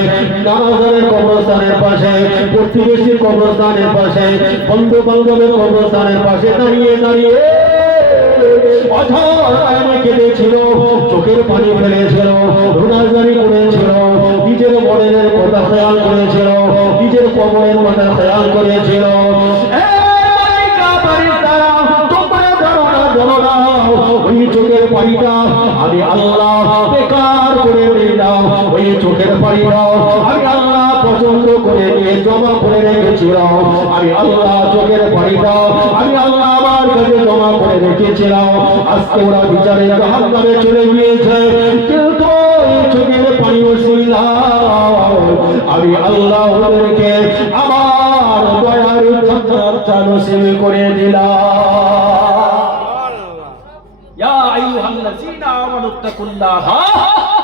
নানা জানের কবরস্থানের পাশে, প্রতিবেশীর কবরস্থানের পাশে, বন্ধু বান্ধবের কবরস্থানের পাশে দাঁড়িয়ে দাঁড়িয়ে কেঁদেছিল, চোখের পানি ফেলেছিল, রোনাজারি করেছিল, নিজের মনের কথা খেয়াল করেছিল, নিজের কবরের কথা খেয়াল করেছিল। ওই চোখের পানিটা আমি আল্লাহ বেকার করে দিলাম, ওই চোখের পানিটা আমি আল্লাহ পছন্দ করে নিয়ে জমা করে রেখেছিলাম। আমি আল্লাহ চোখের পানিটা আমি আল্লাহ আমার কাছে জমা করে রেখেছিলাম। আজকে ওরা বিচারে জাহান্নামে চলে গিয়েছে, কিন্তু এই চোখের পানি ওসিলায় আমি আল্লাহ ওদেরকে আমার দয়ার জান্নাতটা নসিব করে দিলাম। ইয়া আইয়ুহাল্লাযীনা আমানু তাকুল্লাহা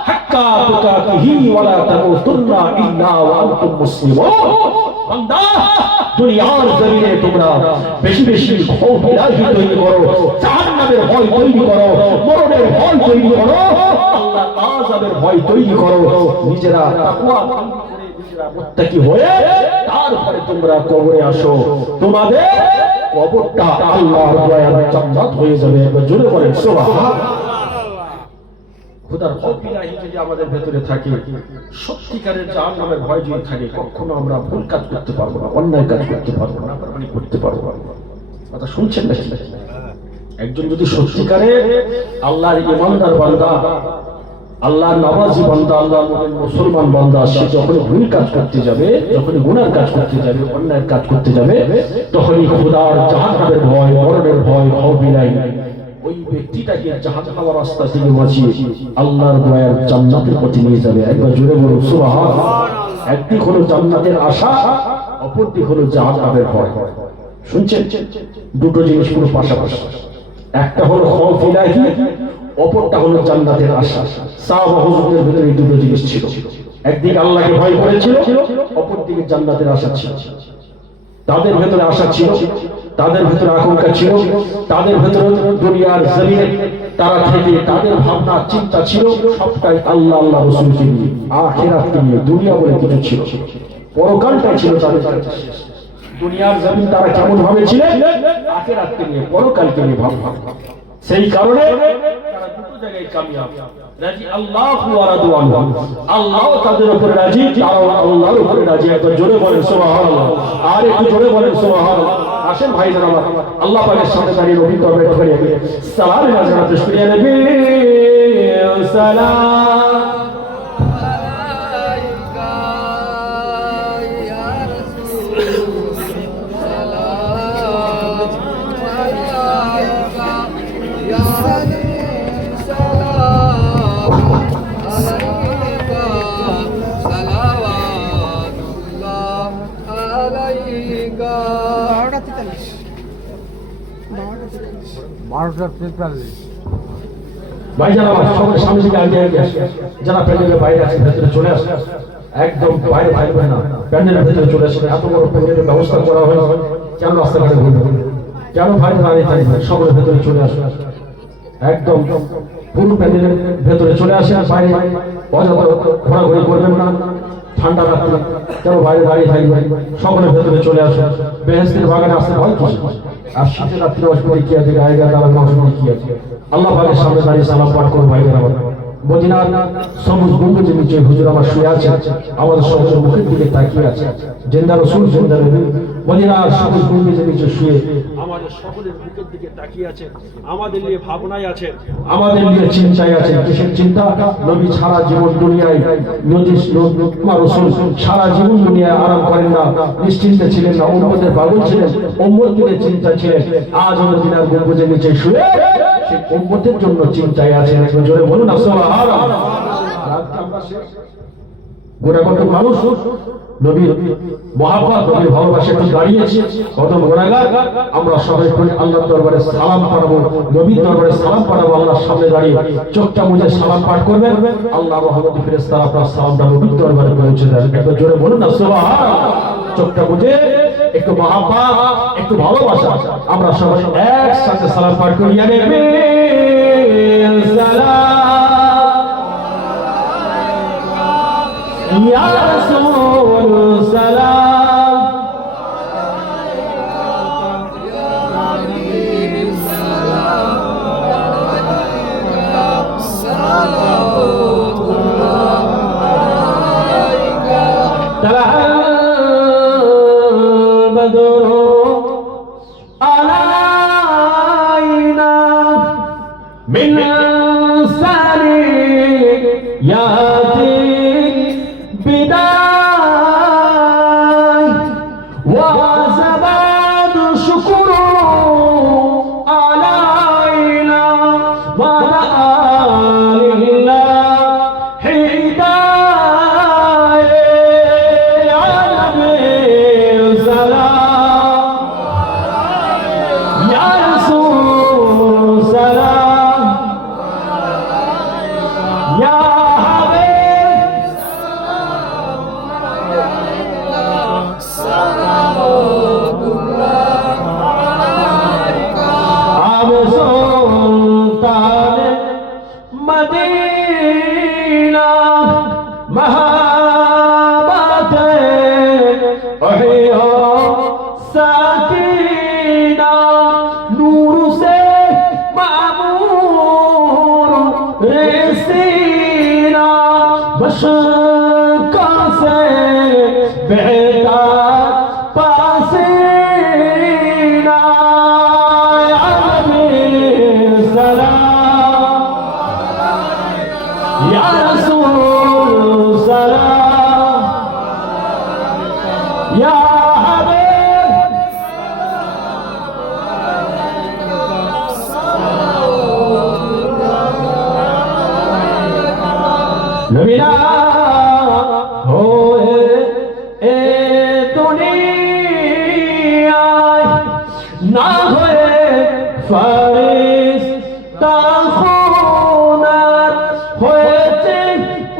হাক্কা তুকাতিহি ওয়া লা তামুতুন্না ইল্লা ওয়া আনতুম মুসলিমুন। বান্দা, দুনিয়ার জমিনে তোমরা বেশি বেশি খৌফ ইলাহি তৈরি করো, জাহান্নামের ভয় তৈরি করো, মরণের ভয় তৈরি করো, আল্লাহর আযাবের ভয় তৈরি করো। নিজেরা তাকওয়া করে নিজেরা মুত্তাকি হয়ে তারপরে তোমরা কবরে আসো। তোমাদের কবরটা আল্লাহর দয়ার জান্নাত হয়ে যাবে। একবার জোরে বলেন সুবহানাল্লাহ। খোদার খৌফ ইলাহি যদি আমাদের ভেতরে থাকে, সত্যিকারের জাহান্নামের ভয় যদি থাকে, কখনো আমরা ভুল কাজ করতে পারবো না, অন্যায় কাজ করতে পারবো না, নাফরমানি করতে পারবো না। কথা শুনছেন নাকি? একজন যদি সত্যিকারের আল্লাহর ঈমানদার বান্দা, আল্লাহর নামাজি বান্দা, আল্লাহর মুসলমান বান্দা, সে যখন ভুল কাজ করতে যাবে, যখন গুনার কাজ করতে যাবে, অন্যায়ের কাজ করতে যাবে, তখনই খোদার জাহান্নামের ভয়, মরণের ভয়, খৌফ ইলাহি ওই ব্যক্তিটাকে জাহান্নামের রাস্তা থেকে বাঁচিয়ে আল্লাহর দয়ার জান্নাতের পথে নিয়ে যাবে। একবার জোরে বলুন সুবহানাল্লাহ। একদিক হলো জান্নাতের আশা, অপর দিক হলো জাহান্নামের ভয়। শুনছেন? দুটো জিনিস পুরো পাশাপাশি। একটা হলো খৌফ ইলাহি, অপরটা হলো জান্নাতের আশা। সাহাবা হুজুরদের ভিতরে এই দুটো জিনিস ছিল। একদিকে আল্লাহকে ভয় করেছিল, অপর দিকে জান্নাতের আশা ছিল। তাদের ভেতরে আশা ছিল, তাদের ভেতরে আকাঙ্ক্ষা ছিল, তাদের ভেতরে দুনিয়ার জমিনে তারা থেকে তাদের ভাবনা চিন্তা ছিল সবটাই আল্লাহ আল্লাহ রাসূলকে নিয়ে, আখিরাতকে নিয়ে। দুনিয়া বলে কিছু ছিল, পরকালটাই ছিল তাদের কাছে। দুনিয়ার জমিন তারা কেমন ভাবে ছিলেন, আখিরাতকে নিয়ে, পরকালকে নিয়ে ভাবনা। সেই কারণে তারা দুটো জায়গায় কামিয়াব। রাজি আল্লাহু ওয়া রাদু আনহু, আল্লাহ তাদের উপরে রাজি, তারাও আল্লাহর উপরে রাজি। একবার জোরে বলেন সুবহানাল্লাহ। আর একটু জোরে বলেন সুবহানাল্লাহ। আসেন ভাইজান আমার, আল্লাহ পাকের সামনে দাঁড়িয়ে নবী দরবারে ঠেকিয়ে দিয়ে সালাম নাযিল পেশ করিয়া নবী সালাম আলাইকা ইয়া রাসূল, সালাম আলাইকা ইয়া সালাম আলাইকা সালাওয়াতুল্লাহ আলাইকা। 12:43 ভাইজান আমার সবার সামনে থেকে আগে আগে আসে, যারা প্যান্ডেলের বাইরে আছে ভেতরে চলে আসে, একদম বাইরে থাকবে না, প্যান্ডেলের ভেতরে চলে আসে। এত বড় প্যান্ডেলের ব্যবস্থা করা হয়েছে, কেন রাস্তাঘাটে ঘুরবে, কেন বাইরে দাঁড়িয়ে থাকবে, সকলের ভেতরে চলে আসে। একদম পুরো প্যান্ডেলের ভেতরে চলে আসে, আর বাইরে অযথা ঘোরাঘুরি করবেন না। ঠান্ডা রাত্রে কেন বাইরে দাঁড়িয়ে থাকবে, সকলের ভেতরে চলে আসে। বেহেশতের বাগানে আসতে ভয় খুশি, আর শীতের রাত্রে অসুবিধা কি আছে, গায়ে গায়ে দাঁড়ানো অসুবিধা কি আছে। আল্লাহ পাকের সামনে দাঁড়িয়ে সালাম পাঠ করবো ভাইয়ের আমার। মদিনার সবুজ গম্বুজের নিচে হুজুর আমার শুয়ে আছে, আমাদের সকলের মুখের দিকে তাকিয়ে আছে। জিন্দা রাসূল জিন্দা নবী মদিনার সবুজ গম্বুজের নিচে শুয়ে আমাদের সকলের মুখের দিকে তাকিয়ে আছে। আমাদের নিয়ে ভাবনায় আছে, আমাদের নিয়ে চিন্তায় আছে। কিসের চিন্তা? নবী সারা জীবন দুনিয়ায়, রাসূল সারা জীবন দুনিয়ায় আরাম করেন না, নিশ্চিন্তে ছিলেন না, উম্মতের পাগল ছিলেন, উম্মত নিয়ে চিন্তা ছিলেন। আজ মদিনার গম্বুজের নিচে শুয়ে সেই উম্মতের জন্য চিন্তায় আছেন। একবার জোরে বলুন না সুবহানাল্লাহ। গোটা মানুষ নবীর মহাব্বত, নবীর ভালোবাসা একটু দাঁড়িয়েছে, কত গুনাহগার। আমরা সবাই আল্লাহর দরবারে সালাম পাঠাবো, নবীর দরবারে সালাম পাঠাবো। আল্লাহর সামনে দাঁড়িয়ে চোখটা মুজে সালাম পাঠ করবেন। আল্লাহ রহমতি ফেরেশতারা আপনার সালামটা নবীর দরবারে পৌঁছে দেন। একবার জোরে বলুন না সুবহানাল্লাহ। চোখটা মুজে একটু মহাব্বত, একটু ভালোবাসা। আমরা সবাই একসাথে সালাম পাঠ করি। ইয়া নবী সালাম, ইয়া রাসূল সালাম, طلع البدر علينا من ثنيات البداية وزباد شكر علينا ونآل الله حداية. يا نبي سلام، يا رسول سلام، يا حبيب अब सुल्तान मदीना महाबत अहिया साकीना नूर से मामूर रेसीना मशक्का से बहता पासीना. या नबी सलाम, या रसूल सलाम, या हबीब नबीना होए ए दुनियाय ना होए फरिश्ता खुनार হয়েছে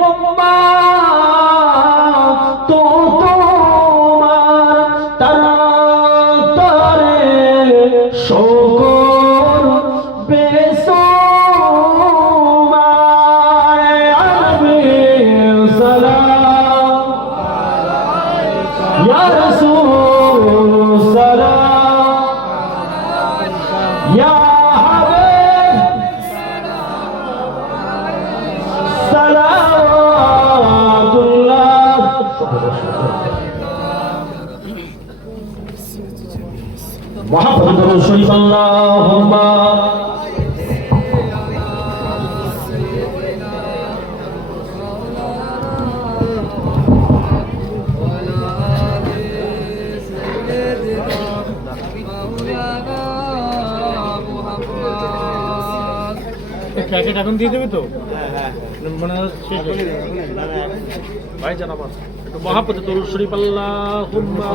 উম্মাত তো তোমার তারে শুকর বেসুমার. ইয়া নবী সালাম, ইয়া রাসূল সালাম, ইয়া হাবিব সালাওয়াতুল্লাহ. محمد رسول اللهم প্যাকেট এখন দিয়ে দেবে তো? মনে হচ্ছে ভাই জানাবা একটু মহাপতি দরুদ শরীফ আল্লাহুম্মা